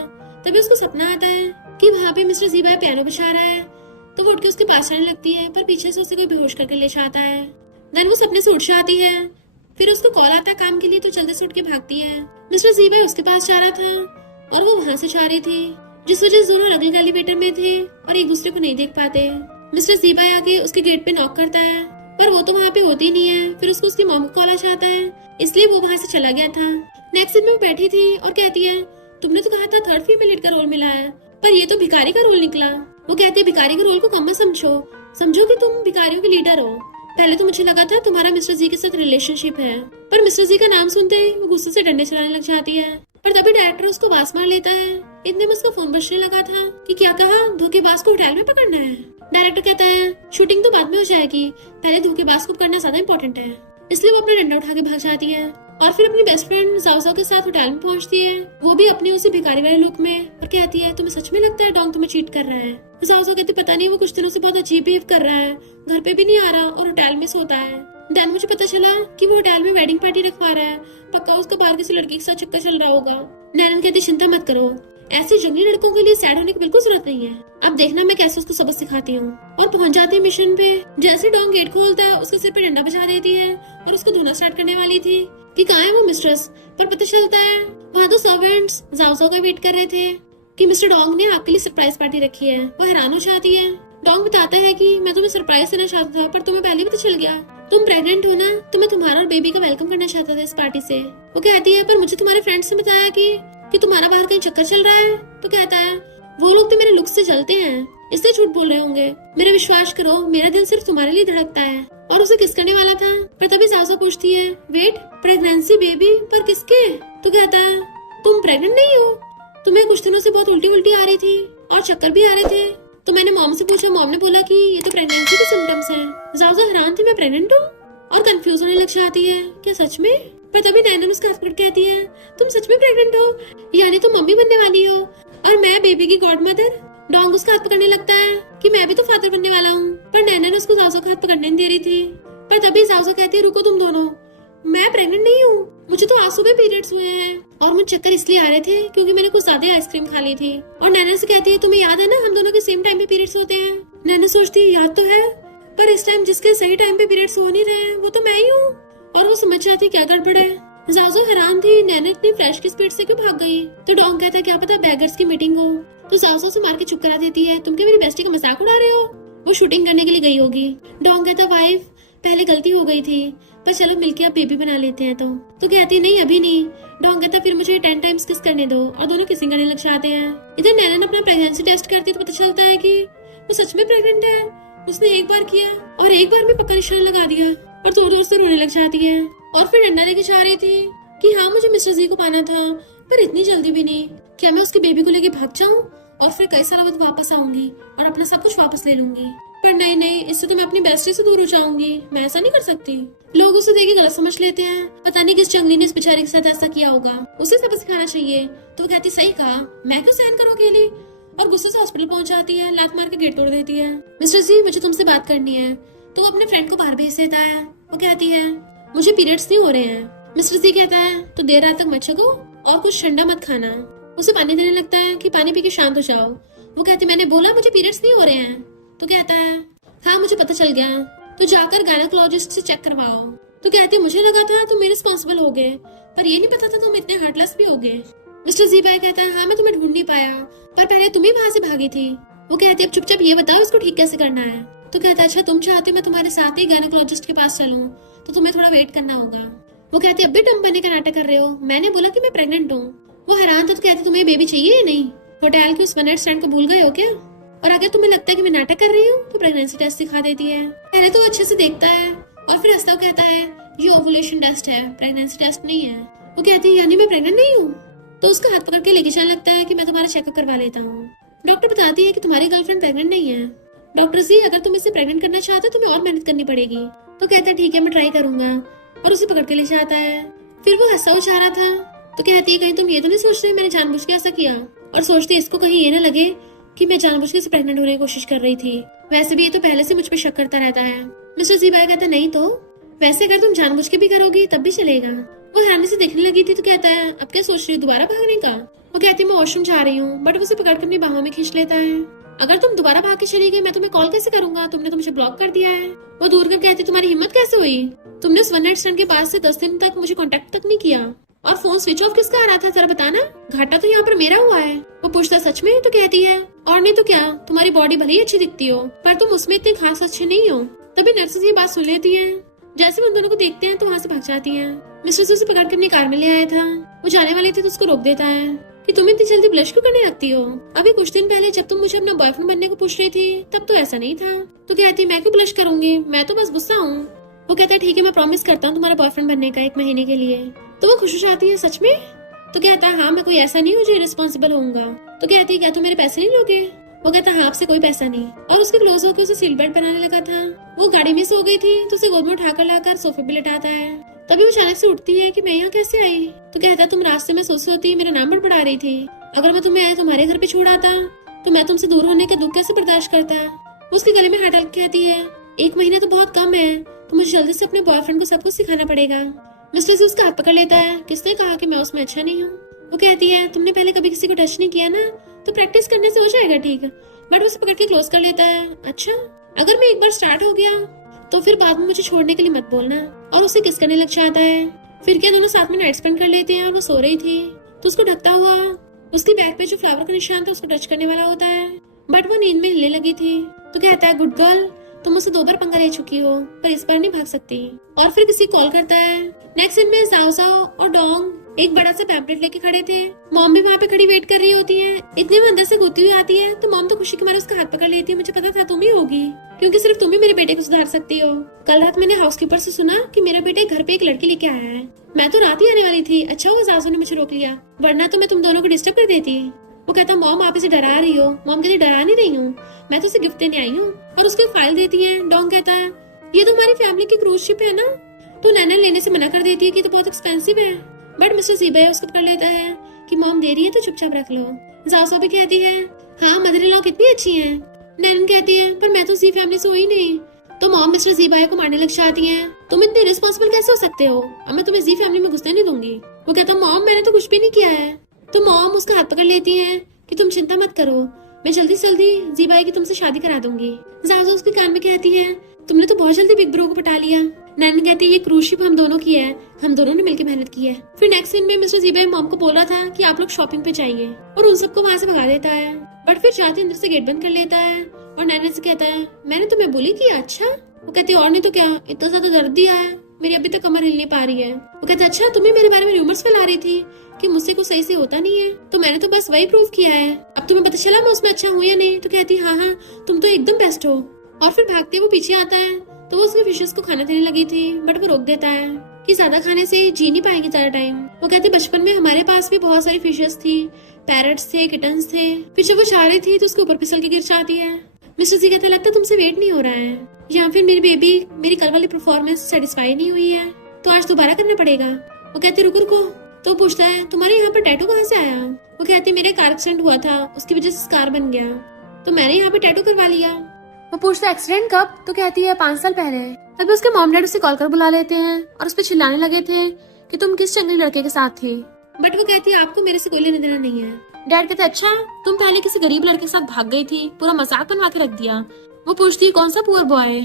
तभी उसको सपना आता है कि वहाँ पे मिस्टर जीबा पियानो बजा रहा है। तो वो उठ के उसके पास आने लगती है, पर पीछे से उसे कोई बेहोश करके ले जाता है। देन वो सपने से उठ जाती है, फिर उसको कॉल आता है काम के लिए, तो जल्दी से उठ के भागती है। मिस्टर जीबा उसके पास जा रहा था और वो वहाँ से जा रही थी, जिस वजह से दोनों अलग एलिवेटर में थे और एक दूसरे को नहीं देख पाते। मिस्टर जीबा आके उसके गेट पे नॉक करता है, पर वो तो वहाँ पे होती नहीं है। फिर उसको उसकी मॉम को कॉल आ जाता है, इसलिए वो वहाँ से चला गया था। नेक्स्ट दिन में बैठी थी और कहती है तुमने तो कहा था थर्ड फीमेल लीड का रोल मिला है, पर ये तो भिखारी का रोल निकला। वो कहती है भिखारी के रोल को कम मत समझो, समझो कि तुम भिखारियों के लीडर हो। पहले तो मुझे लगा था तुम्हारा मिस्टर जी के साथ रिलेशनशिप है, पर मिस्टर जी का नाम सुनते ही वो गुस्से से डंडे चलाने लग जाती है। पर तभी डायरेक्टर उसको बास मार लेता है। इतने में उसका फोन बजने लगा था कि क्या कहा, धोखेबाज को होटल में पकड़ना है। डायरेक्टर कहता है शूटिंग तो बाद में हो जाएगी, पहले धोखेबाज को पकड़ना ज्यादा इम्पोर्टेंट है। इसलिए वो अपना डंडा उठा के भाग जाती है और फिर अपनी बेस्ट फ्रेंड जाओजाओ के साथ होटल में पहुंचती है, वो भी अपने उसी भिखारी वाले लुक में, और कहती है तुम्हें सच में लगता है डोंग तुम्हें चीट कर रहा है। जाओजाओ कहती पता नहीं, वो कुछ दिनों से बहुत अजीब बिहेव कर रहा है, घर पे भी नहीं आ रहा और होटल में सोता है। देन मुझे पता चला कि वो होटल में वेडिंग पार्टी रखवा रहा है, पक्का उसका बाहर किसी लड़की के साथ चक्कर चल रहा होगा। नैनन कहती चिंता मत करो, ऐसी जंगली लड़कों के लिए सैड होने की बिल्कुल जरूरत नहीं है, अब देखना मैं कैसे उसको सबक सिखाती हूँ। और पहुंच जाती है मिशन पे। जैसे डोंग गेट खोलता है उसके सिर पे डंडा बजा देती है और उसको धोना स्टार्ट करने वाली थी कि कहाँ है वो मिस्ट्रेस, पर पता चलता है वहाँ तो सर्वेंट्स जाओजाओ का वेट कर रहे थे कि मिस्टर डोंग ने आपके लिए सरप्राइज पार्टी रखी है। वो हैरान हो जाती है। डोंग बताता है कि मैं तुम्हें सरप्राइज देना चाहता था, पर तुम्हें पहले पता चल गया, तुम प्रेग्नेंट हो ना, तो मैं तुम्हारा और बेबी का वेलकम करना चाहता था इस पार्टी से। वो कहती है पर मुझे तुम्हारे फ्रेंड्स ने बताया कि तुम्हारा बाहर कहीं चक्कर चल रहा है। तो कहता है वो लोग तो मेरे लुक से जलते हैं, इसलिए झूठ बोल रहे होंगे, मेरा विश्वास करो मेरा दिल सिर्फ तुम्हारे लिए धड़कता है। और उसे किस करने वाला था, पर तभी जाओजाओ पूछती है वेट प्रेगनेंसी बेबी, पर किसके। तो कहता है तुम प्रेग्नेंट नहीं हो, तुम्हें कुछ दिनों से बहुत उल्टी उल्टी आ रही थी और चक्कर भी आ रहे थे, तो मैंने मॉम से पूछा, मॉम ने बोला कि ये तो प्रेगनेंसी के सिम्टम्स हैं। जाओजाओ हैरान थी मैं प्रेग्नेंट हूँ और कंफ्यूज होने लग जाती है, क्या सच में। पर तभी नैनन उसका हाथ पकड़ कहती है तुम सच में प्रेग्नेंट हो, यानी तुम मम्मी बनने वाली हो और मैं बेबी की गॉड मदर। डोंग उसका हाथ पकड़ने लगता है कि मैं भी तो फादर बनने वाला हूँ, पर नैनन उसको जाओजाओ का हाथ पकड़ने नहीं दे रही थी। पर तभी जाओजाओ कहती है रुको तुम दोनों, मैं प्रेग्नेंट नहीं हूँ, मुझे तो आज सुबह पीरियड्स हुए हैं और मुझे चक्कर इसलिए आ रहे थे क्योंकि मैंने कुछ ज्यादा आइसक्रीम खा ली थी। और नैना से कहती है तुम्हें याद है ना हम दोनों के सेम टाइम पे पीरियड्स होते हैं। नैना सोचती है याद तो है, पर इस टाइम जिसके सही टाइम पे पीरियड्स हो नहीं रहे हैं वो तो मैं ही हूँ। और वो समझ जाती क्या गड़बड़ है। जाजो हैरान थी नैना इतनी फ्लैश की स्पीड से क्यों भाग गई। तो डॉन कहता है क्या पता बैगर्स की मीटिंग हो। तो जाजो से मार के चुप करा देती है, तुम क्या मेरी बेस्टी का मजाक उड़ा रहे हो, वो शूटिंग करने के लिए गई होगी। डॉन कहता वाइफ पहले गलती हो गई थी, पर चलो मिलके अब बेबी बना लेते हैं। तो कहती नहीं अभी नहीं। डॉन कहता फिर मुझे 10 टाइम्स किस करने दो, और दोनों किसिंग करने लग जाते हैं। इधर नैना अपना प्रेगनेंसी टेस्ट करती तो पता चलता है कि वो सच में प्रेग्नेंट है। उसने एक बार किया और एक बार में पक्का निशान लगा दिया और जोर जोर से रोने लग जाती है। और फिर डंडा लेके जा रही थी कि हाँ मुझे मिस्टर जी को पाना था, पर इतनी जल्दी भी नहीं। क्या मैं उसके बेबी को लेके भाग जाऊं और फिर कई सालों बाद वापस आऊंगी और अपना सब कुछ वापस ले लूंगी। पर नहीं नहीं, इससे तो मैं अपनी बेस्टी से दूर हो जाऊंगी, मैं ऐसा नहीं कर सकती। लोग उसे देख के गलत समझ लेते हैं, पता नहीं किस जंगली ने इस बेचारे के साथ ऐसा किया होगा, उसे सबक सिखाना चाहिए। तो वो कहती सही कहा, मैं क्यों सहन करूं अकेली, और गुस्से से हॉस्पिटल पहुंच जाती है, लात मार के गेट तोड़ देती है। मिस्टर जी मुझे तुमसे बात करनी है। तो वो अपने फ्रेंड को बाहर भेज देता है। वो कहती है मुझे पीरियड्स नहीं हो रहे हैं। मिस्टर जी कहता है तो देर रात तक मत जगो और कुछ ठंडा मत खाना। उसे पानी देने लगता है कि पानी पी के शांत हो जाओ। वो कहती मैंने बोला मुझे पीरियड्स नहीं हो रहे हैं। तो कहता है हाँ मुझे पता चल गया, तो जाकर गायनेकोलॉजिस्ट से चेक करवाओ। तो कहती मुझे लगा था तुम मेरे रिस्पॉन्सिबल हो गए, पर ये नहीं पता था तुम इतने हार्टलेस भी हो गए। मिस्टर जी भाई कहता है हाँ मैं तुम्हें ढूंढ नहीं पाया, पर पहले तुम ही वहाँ से भागी थी। वो कहती अब चुपचाप ये बताओ इसको ठीक कैसे करना है। तो कहता है अच्छा तुम चाहते हो मैं तुम्हारे साथ ही गायनेकोलॉजिस्ट के पास चलूं, तो तुम्हें थोड़ा वेट करना होगा। वो कहती अब भी डम बनने का नाटक कर रहे हो, मैंने बोला कि मैं प्रेग्नेंट हूँ। वो हैरान था, तो कहती तुम्हें बेबी चाहिए या नहीं, होटल की उस वन नाइट स्टैंड को भूल गए हो क्या। और अगर तुम्हें लगता है कि मैं नाटक कर रही हूँ तो प्रेगनेंसी टेस्ट दिखा देती है। पहले तो अच्छे से देखता है और फिर हंसता कहता है ये ओवुलेशन टेस्ट है, प्रेगनेंसी टेस्ट नहीं है। वो कहती है यानी मैं प्रेग्नेंट नहीं हूँ। तो उसका हाथ पकड़ के लेके जाने लगता है कि मैं तुम्हारा चेकअप करवा लेता हूँ। डॉक्टर बताती है कि तुम्हारी गर्लफ्रेंड प्रेग्नेंट नहीं है। डॉक्टर जी अगर तुम इसे प्रेग्नेंट करना चाहते हो तो मैं और मेहनत करनी पड़ेगी। तो कहता है ठीक है मैं ट्राई करूंगा, और उसे पकड़ के ले जाता है। फिर वो हंसा जा रहा था, तो कहती है कहीं तुम ये तो नहीं सोच रहे मैंने जानबूझ के ऐसा किया, और सोचती इसको कहीं ये ना लगे कि मैं जानबूझ के प्रेग्नेंट होने की कोशिश कर रही थी। वैसे भी ये तो पहले से मुझ पे शक करता रहता है। मिस्टर जी भाई कहता नहीं तो वैसे अगर तुम जानबूझ के भी करोगी तब भी चलेगा। वो हैरानी से देखने लगी थी, तो कहता है अब क्या सोच रही हो दोबारा भागने का। वो कहती है मैं वॉशरूम जा रही हूँ, बट उसे पकड़ कर अपनी बाहों में खींच लेता है। अगर तुम दोबारा भाग के चली गई मैं तुम्हें कॉल कैसे करूंगा, तुमने तो मुझे ब्लॉक कर दिया है। वो दूर कर कहती तुम्हारी हिम्मत कैसे हुई, तुमने उस वन नाइट स्टैंड के पास से 10 दिन तक मुझे कांटेक्ट तक नहीं किया, और फोन स्विच ऑफ किसका आ रहा था जरा बताना, घाटा तो यहाँ पर मेरा हुआ है। वो पूछता सच में। तो कहती है और नहीं तो क्या, तुम्हारी बॉडी भले ही अच्छी दिखती हो पर तुम उसमें इतने खास अच्छे नहीं हो। तभी नर्सेस ये बात सुन लेती है। जैसे वो उन दोनों को देखते हैं तो वहाँ से भाग जाती है। मिस्टर उसे पकड़ कर अपनी कार में ले आया था। वो जाने वाली थी तो उसको रोक देता है कि तुम इतनी जल्दी ब्लश क्यों करने लगती हो, अभी कुछ दिन पहले जब तुम मुझे अपना बॉयफ्रेंड बनने को पूछ रही थी तब तो ऐसा नहीं था। तो कहती मैं क्यों ब्लश करूंगी, मैं तो बस गुस्सा हूँ। वो कहता है ठीक है मैं प्रॉमिस करता हूँ तुम्हारा बॉयफ्रेंड बनने का 1 महीने के लिए। तो वो खुश हो जाती है सच में। तो कहता है हाँ मैं कोई ऐसा नहीं हूँ जो रिस्पॉन्सिबल होऊंगा। तो कहती है क्या तुम मेरे पैसे नहीं लोगे। वो कहता है हाँ आपसे कोई पैसा नहीं, और उसके क्लोज होकर उसे सीट बेल्ट बनाने लगा था। वो गाड़ी में सो गई थी तो उसे गोद में उठाकर लाकर सोफे पे लेटाता है। तभी वो अचानक से उठती है कि मैं यहाँ कैसे आई। तो कहता है तुम रास्ते में सोती मेरा नाम बड़बड़ा रही थी, अगर मैं तुम्हें तुम्हारे घर पे छोड़ आता तो मैं तुमसे दूर होने के दुख कैसे बर्दाश्त करता। उसके गले में हाथ डाल के कहती है 1 महीना तो बहुत कम है, तो मुझे जल्दी से अपने बॉयफ्रेंड को सब कुछ सिखाना पड़ेगा। मिस्टर से उसका हाथ पकड़ लेता है, किसने कहा कि मैं उसमें अच्छा नहीं हूँ। वो कहती है तुमने पहले कभी किसी को टच नहीं किया ना, तो प्रैक्टिस करने से हो जाएगा ठीक। बट उसे पकड़ के क्लोज कर लेता है। अच्छा अगर मैं एक बार स्टार्ट हो गया तो फिर बाद में मुझे छोड़ने के लिए मत बोलना, और उसे किस करने लग जाता है। फिर क्या दोनों साथ में नाइट स्पेंड कर लेते हैं। और वो सो रही थी तो उसको ढकता हुआ उसकी बैक पे जो फ्लावर का निशान था उसको टच करने वाला होता है, बट वो नींद में हिलने लगी थी। तो कहता है गुड गर्ल तुम मुझसे 2 बार पंगा ले चुकी हो, पर इस बार नहीं भाग सकती। और फिर किसी कॉल करता है। नेक्स्ट सीन में जाओ जाओ और डोंग एक बड़ा सा पैम्पलेट लेके खड़े थे। मॉम भी वहाँ पे खड़ी वेट कर रही होती है। इतने में अंदर से घुसती हुई आती है, तो मॉम तो खुशी के मारे उसका हाथ पकड़ लेती है। मुझे पता था तुम ही होगी, क्योंकि सिर्फ तुम ही मेरे बेटे को सुधार सकती हो। कल रात मैंने हाउसकीपर से सुना कि मेरा बेटा घर पे एक लड़की लेके आया है। मैं तो रात ही आने वाली थी, अच्छा हुआ जाजू ने मुझे रोक लिया, वरना तो मैं तुम दोनों को डिस्टर्ब कर देती। वो कहता मॉम आप इसे डरा रही हो। मॉम कहती डरा नहीं रही हूँ, मैं तो उसे गिफ्ट देने आई हूँ, और उसको फाइल देती है। डोंग कहता है ये तो हमारी फैमिली की क्रूज शिप है ना। तो नैना लेने से मना कर देती है कि तो बहुत एक्सपेंसिव है, बट मिस्टर जीबा उसको पकड़ लेता है कि मॉम दे रही है तो चुपचाप रख लो। जासो भी कहती है हाँ मदर इन लॉ कितनी अच्छी है। नैनन कहती है पर मैं तो जी फैमिली से हुई नहीं। तो मॉम मिस्टर जीबाया को मारने लग जाती है। तुम इतने रिस्पॉन्सिबल कैसे हो सकते हो? अब मैं तुम्हें जी फैमिली में घुसने नहीं दूंगी। वो कहता मॉम मैंने तो कुछ भी नहीं किया है। तो मॉम उसका हाथ पकड़ लेती है कि तुम चिंता मत करो, मैं जल्दी से जल्दी जीबाया की तुमसे शादी करा दूंगी। जाजू उसके कान में कहती है तुमने तो बहुत जल्दी बिग ब्रो को पटा लिया। नैनन कहती है ये क्रूज शिप हम दोनों की है, हम दोनों ने मिलकर मेहनत की है। फिर नेक्स्ट सीन में मिस्टर जीबाया मॉम को बोला था कि आप लोग शॉपिंग पे जाइए और उन सबको वहाँ से भगा देता है। बट फिर जाते अंदर से गेट बंद कर लेता है और नैनन से कहता है मैंने तुम्हें बोली किया। अच्छा? वो कहती है और नहीं तो क्या, इतना ज्यादा दर्द दिया है, मेरी अभी तक कमर हिल नहीं पा रही है। वो कहता है अच्छा तुम्हें मेरे बारे में रूमर्स फैला रही थी कि मुझसे कुछ सही से होता नहीं है, तो मैंने तो बस वही प्रूव किया है। अब तुम्हें पता चला मैं उसमें अच्छा हूँ या नहीं? तो कहती हाँ हाँ तुम तो एकदम बेस्ट हो। और फिर भागते वो पीछे आता है तो वो उसके फिशेस को खाना देने लगी थी, बट वो रोक देता है कि ज्यादा खाने से जी नहीं पाएंगे ज्यादा टाइम। वो कहते बचपन में हमारे पास भी बहुत सारी फिशेस थी, पैरट्स थे, किटन्स थे। फिर जब वो चाह रही थी तो उसके ऊपर फिसल के गिर जाती है। मिस्टर जी कहते लगता तुमसे वेट नहीं हो रहा है, या फिर मेरी बेबी मेरी कल वाली परफॉर्मेंस सेटिस्फाई नहीं हुई है तो आज दोबारा करना पड़ेगा। वो कहते रुको रुको। तो पूछता है तुम्हारे यहाँ पर टैटू कहाँ से आया? वो कहती मेरे कार एक्सीडेंट हुआ था, उसकी वजह से स्कार बन गया, तो मैंने यहाँ पे टैटू करवा लिया। वो पूछता है एक्सीडेंट कब? तो कहती है 5 साल पहले। तभी उसके मॉम डैड उसे कॉल कर बुला लेते हैं और उस पर चिल्लाने लगे थे कि तुम किस जंगली लड़के के साथ थी। बट वो कहती है आपको मेरे से कोई लेना देना नहीं है। डैड कहते अच्छा तुम पहले किसी गरीब लड़के के साथ भाग गई थी, पूरा मजाक बनवा के रख दिया। वो पूछती है कौन सा पुअर बॉय?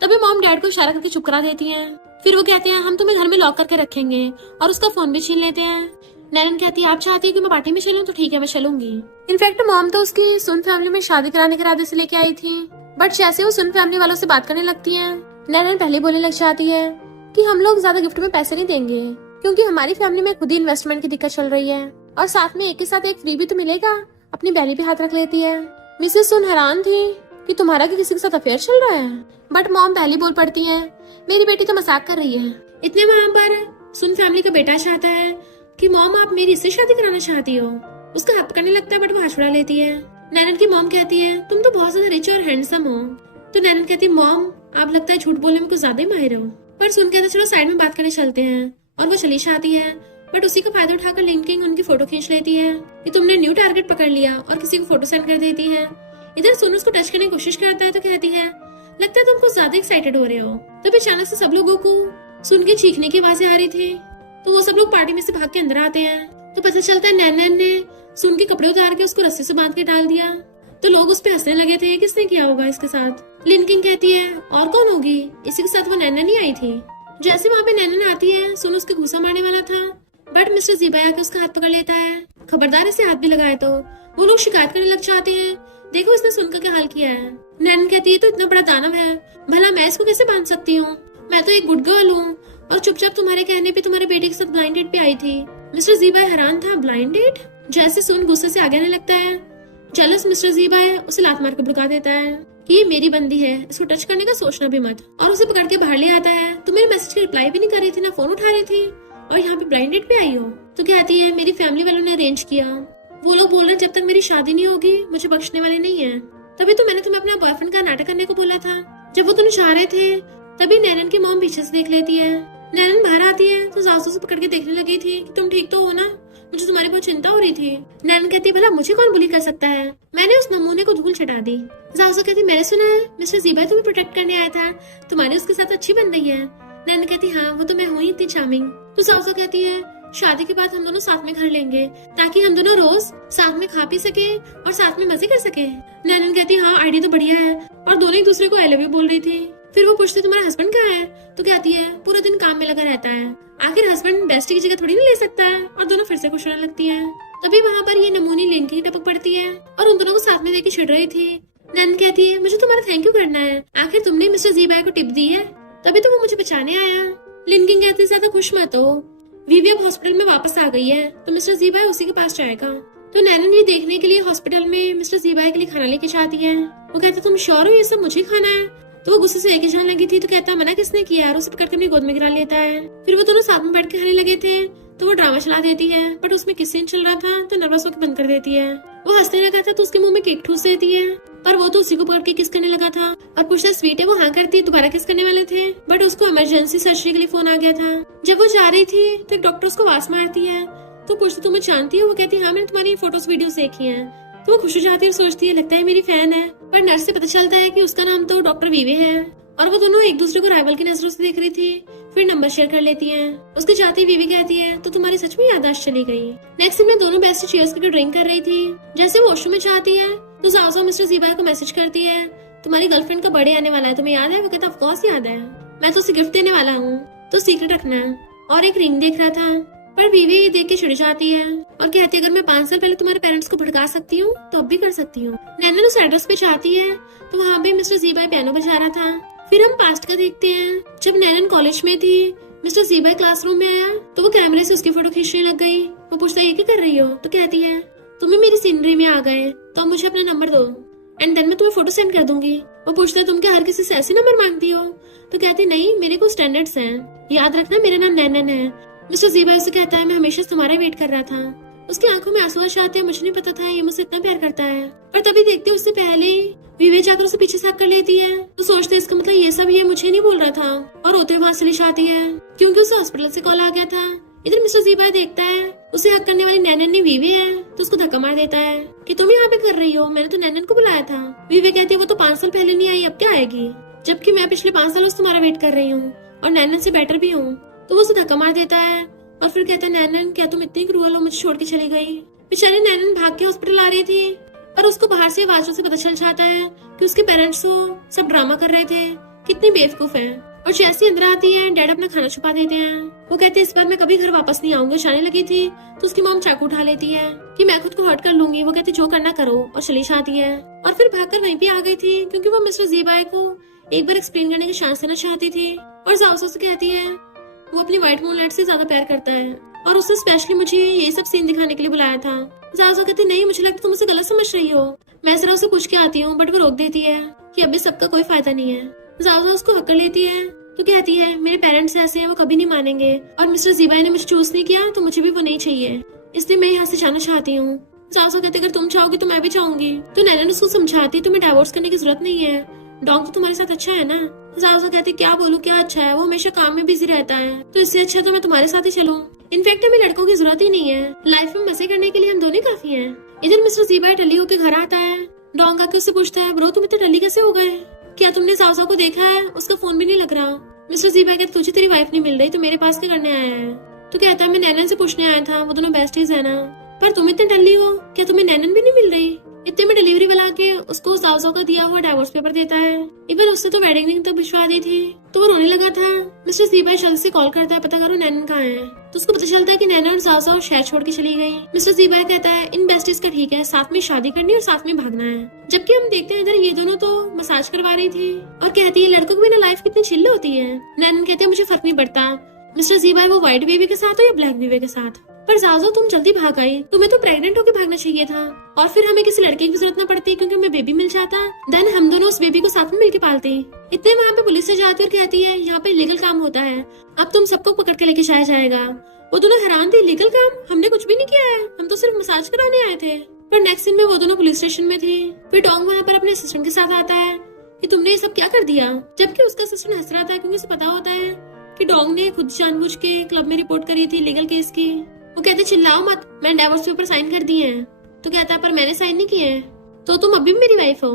तभी मॉम डैड को इशारा करके चुप करा देती है। फिर वो कहते हैं हम तुम्हें घर में लॉक करके रखेंगे और उसका फोन भी छीन लेते हैं। नैनन कहती है आप चाहती है कि मैं पार्टी में चलूं? तो ठीक है मैं चलूंगी। इनफैक्ट मॉम तो उसकी सुन फैमिली में शादी कराने के इरादे से लेके आई थी, बट जैसे वो सुन फैमिली वालों से बात करने लगती है नैनन पहले बोलने लग जाती है कि हम लोग ज्यादा गिफ्ट में पैसे नहीं देंगे क्योंकि हमारी फैमिली में खुद ही इन्वेस्टमेंट की दिक्कत चल रही है और साथ में एक के साथ एक फ्री भी तो मिलेगा। अपनी बैली पे हाथ रख लेती है। मिसेस सुन हैरान थी कि तुम्हारा किसी के साथ अफेयर चल रहा है, बट मॉम पहली बोल पड़ती है मेरी बेटी तो मजाक कर रही है। इतने वहाँ पर सुन फैमिली का बेटा चाहता है कि मॉम आप मेरी इससे शादी कराना चाहती हो। उसका हाथ पकड़ने लगता है बट वो हाथ छुड़ा लेती है। नैनन की मॉम कहती है तुम तो बहुत ज्यादा रिच और हैंडसम हो। तो नैनन कहती है मॉम आप लगता है झूठ बोलने में कुछ ज्यादा ही माहिर हो। पर सुन कहते चलो साइड में बात करने चलते हैं और वो चली जाती है। बट उसी का फायदा उठाकर लिंकिंग उनकी फोटो खींच लेती है कि तुमने न्यू टारगेट पकड़ लिया और किसी को फोटो सेंड कर देती है। इधर सुन उसको टच करने की कोशिश करता है तो कहती है लगता है तुम कुछ ज्यादा एक्साइटेड हो रहे हो। तभी अचानक से सब लोगों को सुन के चीखने की आवाजें आ रही थी, तो वो सब लोग पार्टी में से भाग के अंदर आते हैं। तो पता चलता है नैनन ने सुन के कपड़े उतार के उसको रस्सी से बांध के डाल दिया। तो लोग उस पे हंसने लगे थे किसने किया होगा इसके साथ। लिनकिंग कहती है और कौन होगी, इसी के साथ वो नैनन ही आई थी। जैसे वहाँ पे नैनन आती है सुन उसके घूसा मारने वाला था, बट मिस्टर जीबाया के उसका हाथ पकड़ लेता है। खबरदार इसे हाथ भी लगाए तो वो लोग शिकायत करने लग जाते हैं, देखो इसने सुनकर क्या हाल किया है। नैनन कहती है तो इतना बड़ा दानव है, भला मैं इसको कैसे बांध सकती हूँ, मैं तो एक गुड गर्ल हूँ और चुपचाप तुम्हारे कहने पे तुम्हारे बेटे के साथ ब्लाइंड डेट पे आई थी। मिस्टर जीबाया हैरान था, ब्लाइंड डेट? जैसे सुन गुस्से से आगे आने लगता है, जेलस मिस्टर जीबाया उसे लात मार कर भड़का देता है कि ये मेरी बंदी है, इसको टच करने का सोचना भी मत, और उसे पकड़ के बाहर ले आता है। तो मेरे मैसेज की रिप्लाई भी नहीं कर रही थी, ना फोन उठा रही थी, और यहाँ पे ब्लाइंड डेट पे आई हो। तो कहती है मेरी फैमिली वालों ने अरेंज किया, वो लोग बोल रहे जब तक मेरी शादी नहीं होगी मुझे बख्शने वाले नहीं है। तभी तो मैंने तुम्हें अपना बॉयफ्रेंड का नाटक करने को बोला था। जब वो तुम्हें चाह रहे थे तभी नैनन की मॉम पीछे से देख लेती है। नैनन बाहर आती है तो सासू से पकड़ के देखने लगी थी कि तुम ठीक तो हो ना, मुझे तुम्हारी बहुत चिंता हो रही थी। नैनन कहती भला मुझे कौन बुली कर सकता है, मैंने उस नमूने को धूल चटा दी। सासू कहती मैंने सुना है मिस्टर जीबाया तुम्हें प्रोटेक्ट करने आया था, तुम्हारी उसके साथ अच्छी बन रही है। नैनन कहती हाँ वो तो मैं हुई इतनी चार्मिंग। तो सासू कहती है शादी के बाद हम दोनों साथ में घर लेंगे ताकि हम दोनों रोज साथ में खा पी सके और साथ में मजे कर सके। नैनन कहती हाँ आइडिया तो बढ़िया है, और दोनों एक दूसरे को आई लव यू बोल रही थी। फिर वो पूछती तुम्हारा हस्बैंड कहाँ है? तो कहती है पूरा दिन काम में लगा रहता है, आखिर हस्बैंड बेस्टी की जगह थोड़ी ना ले सकता है। और दोनों फिर से खुश होने लगती है। तभी वहाँ पर ये नमूनी लिंकिंग टपक पड़ती है और उन दोनों को साथ में देके छिड़ रही थी। नैनन कहती है मुझे तुम्हारा थैंक यू करना है, आखिर तुमने मिस्टर जीबाया को टिप दी है तभी तो वो मुझे बचाने आया। लिंकिंग कहती ज्यादा खुश मत हो, वीवी अब हॉस्पिटल में वापस आ गई है तो मिस्टर जीबाया उसी के पास जाएगा। तो नैनन ये देखने के लिए हॉस्पिटल में मिस्टर जीबाया के लिए खाना लेके जाती है। वो कहता तुम श्योर हो ये सब मुझे खाना है? तो वो गुस्से से लेके जाने लगी थी तो कहता मना किसने किया, और उसे पकड़ के अपनी गोद में गिरा लेता है। फिर वो दोनों साथ में बैठ के खाने लगे थे तो वो ड्रामा चला देती है, बट उसमें किस सीन चल रहा था तो नर्वस होकर बंद कर देती है। वो हंसने लगा था तो उसके मुंह में केक ठूस देती है, पर वो तो उसी को पकड़ के किस करने लगा था और पूछता स्वीट है, वो हाँ करती दोबारा किस करने वाले थे, बट उसको इमरजेंसी सर्जरी के लिए फोन आ गया था। जब वो जा रही थी तो एक डॉक्टर उसको आवाज मारती है तो पूछती तुम्हें जानती हो? वो कहती हाँ मैंने तुम्हारी फोटोज वीडियोस देखी हैं। तो वो खुश हो जाती है और सोचती है लगता है मेरी फैन है, पर नर्स से पता चलता है कि उसका नाम तो डॉक्टर वीवे है और वो दोनों एक दूसरे को राइवल की नजरों से देख रही थी। फिर नंबर शेयर कर लेती हैं। उसके जाते ही बीवी कहती है तो तुम्हारी सच में याददाश्त चली गई। नेक्स्ट सीन में दोनों बेस्ट चीयर्स करके ड्रिंक कर रही थी। जैसे वॉशरूम में जाती है तो जाओ मिस्टर जीबाई को मैसेज करती है, तुम्हारी गर्लफ्रेंड का बर्थडे आने वाला है, तुम्हें याद है? वो कहता ऑफ कोर्स याद है, मैं तो उसे गिफ्ट देने वाला हूँ, तो सीक्रेट रखना है। और एक रिंग देख रहा था, पर बीवी ये देख के चिढ़ जाती है और कहती है अगर मैं 5 साल पहले तुम्हारे पेरेंट्स को भड़का सकती हूँ तो अब भी कर सकती हूँ। नैनन उस एड्रेस पे जाती है तो वहाँ पे मिस्टर जीबाई पियानो बजा रहा था। फिर हम पास्ट का देखते हैं, जब नैनन कॉलेज में थी, मिस्टर जीबाई क्लासरूम में आया तो वो कैमरे से उसकी फोटो खींचने लग गई। वो पूछता है ये क्या कर रही हो? तो कहती है तुम भी मेरी सीनरी में आ गए तो अब मुझे अपना नंबर दो एंड देन मैं तुम्हें फोटो सेंड कर दूंगी। वो पूछता है तुम क्या हर किसी से ऐसे नंबर मांगती हो? तो कहती नहीं, मेरे को स्टैंडर्ड्स हैं, याद रखना मेरा नाम नैनन है। मिस्टर जीबाई उसे कहता है मैं हमेशा तुम्हारा वेट कर रहा था। उसकी आंखों में आंसू आते हैं, मुझे नहीं पता था ये मुझसे इतना प्यार करता है। पर तभी देखते उससे पहले विवे जाकर उसे पीछे से कर लेती है। तो सोचते इसका मतलब ये सब ये मुझे नहीं बोल रहा था और रोते हुए वहां चली जाती है क्योंकि उसे हॉस्पिटल से कॉल आ गया था। इधर मिस्टर जीबाई देखता है उसे हक करने वाली नैनन ने वीवे है तो उसको धक्का मार देता है कि तुम यहाँ पे कर रही हो, मैंने तो नैनन को बुलाया था। वीवे कहती है वो तो 5 साल पहले नहीं आई, अब क्या आएगी, जबकि मैं पिछले 5 सालों से तुम्हारा वेट कर रही हूँ और नैनन से बेटर भी हूँ। तो वो उसे धक्का मार देता है और फिर कहता है नैनन क्या तुम इतनी क्रूअल हो, मुझे छोड़ के चली गई। बेचारी नैनन भाग के हॉस्पिटल आ रही थी पर उसको बाहर से आवाजों से पता चल जाता है कि उसके पेरेंट्स सब ड्रामा कर रहे थे, कितनी बेवकूफ है। और जैसी अंदर आती है डैड अपना खाना छुपा देते हैं। वो कहते हैं इस बार मैं कभी घर वापस नहीं आऊंगा। जाने लगी थी तो उसकी मॉम चाकू उठा लेती है कि मैं खुद को हर्ट कर लूंगी। वो कहती जो करना करो और चली जाती है। और फिर भागकर वहीं पे आ गई थी क्योंकि वो मिस्टर जीबाई को एक बार एक्सप्लेन करने की चांस देना चाहती थी। और जाओ से कहती है वो अपनी व्हाइट मूनलाइट से ज्यादा प्यार करता है और उसने स्पेशली मुझे ये सब सीन दिखाने के लिए बुलाया था। जाओ कहती नहीं, मुझे लगता तुम उसे गलत समझ रही हो, मैं जरा उसे पूछ के आती हूँ। बट वो रोक देती है कि अभी सबका कोई फायदा नहीं है। जाओ उसको हक कर लेती है तो कहती है मेरे पेरेंट्स ऐसे हैं, वो कभी नहीं मानेंगे और मिस्टर जीबाई ने मुझे चूज नहीं किया तो मुझे भी वो नहीं चाहिए, इसलिए मैं यहाँ से जाना चाहती हूँ। जाओ कहते अगर तुम चाहोगी तो मैं भी चाहूंगी। तो नैनन उसको समझाती तुम्हें डाइवोर्स करने की जरूरत नहीं है, डॉग तो तुम्हारे साथ अच्छा है ना। जाओ कहते क्या बोलूं क्या अच्छा है, वो हमेशा काम में बिजी रहता है तो इससे अच्छा तो मैं तुम्हारे साथ ही चलूं। इनफैक्ट हमें लड़कों की जरूरत ही नहीं है, लाइफ में मजे करने के लिए हम दोनों काफी हैं। इधर मिस्टर जीबाई टल्ली होकर घर आता है। डॉग आके उससे पूछता है ब्रो तुम इतने टल्ली कैसे हो गए, क्या तुमने जाओ को देखा है, उसका फोन भी नहीं लग रहा। मिस्टर जीबाई कहते तुझे तेरी वाइफ नहीं मिल रही तो मेरे पास क्या करने आया है। तो कहता है मैं नैनन से पूछने आया था, वो दोनों बेस्टीज है ना। पर तुम इतने टल्ली हो, क्या तुम्हें नैनन भी नहीं मिल रही? इतने में डिलीवरी वाला के उसको जाओ का दिया हुआ डाइवोर्स पेपर देता है। इवन उससे तो वेडिंग रिंग तक भिजवा दी थी तो वो रोने लगा था। मिस्टर जीबाई जल्दी से कॉल करता है पता करो नैनन कहाँ है। तो उसको पता चलता है कि नैनन और जाओ शहर छोड़ के चली गई। मिस्टर जीबाई कहता है इन बेस्टीज का ठीक है, साथ में शादी करनी और साथ में भागना है। जबकि हम देखते हैं इधर ये दोनों तो मसाज करवा रही थी और कहती है लड़कों की बिना लाइफ कितनी चिल्ल होती है। नैनन कहते हैं मुझे फर्क नहीं पड़ता मिस्टर जीबाई वो व्हाइट बेबी के साथ हो या ब्लैक बेबी के साथ, पर जाओ तुम जल्दी भाग आई, तुम्हें तो प्रेग्नेंट होकर भागना चाहिए था और फिर हमें किसी लड़के की जरूरत न पड़ती क्योंकि हमें बेबी मिल जाता, देन हम दोनों उस बेबी को साथ में मिलकर पालते। इतने वहाँ पे पुलिस से जाती और कहती है यहाँ पे लीगल काम होता है, अब तुम सबको पकड़ के लेके जाया जाएगा। वो दोनों हैरान थे, लीगल काम? हमने कुछ भी नहीं किया है, हम तो सिर्फ मसाज कराने आए थे। पर नेक्स्ट सीन में वो दोनों पुलिस स्टेशन में थी। फिर डोंग वहाँ पर अपने असिस्टेंट के साथ आता है कि तुमने ये सब क्या कर दिया, जबकि उसका असिस्टेंट हंस रहा था क्योंकि उसे पता होता है कि डोंग ने खुद जानबूझ के क्लब में रिपोर्ट करी थी लीगल केस की। वो कहते चिल्लाओ मत, मैंने डाइवोर्स पेपर साइन कर दिए हैं। तो कहता है पर मैंने साइन नहीं किए, तो तुम अभी भी मेरी वाइफ हो।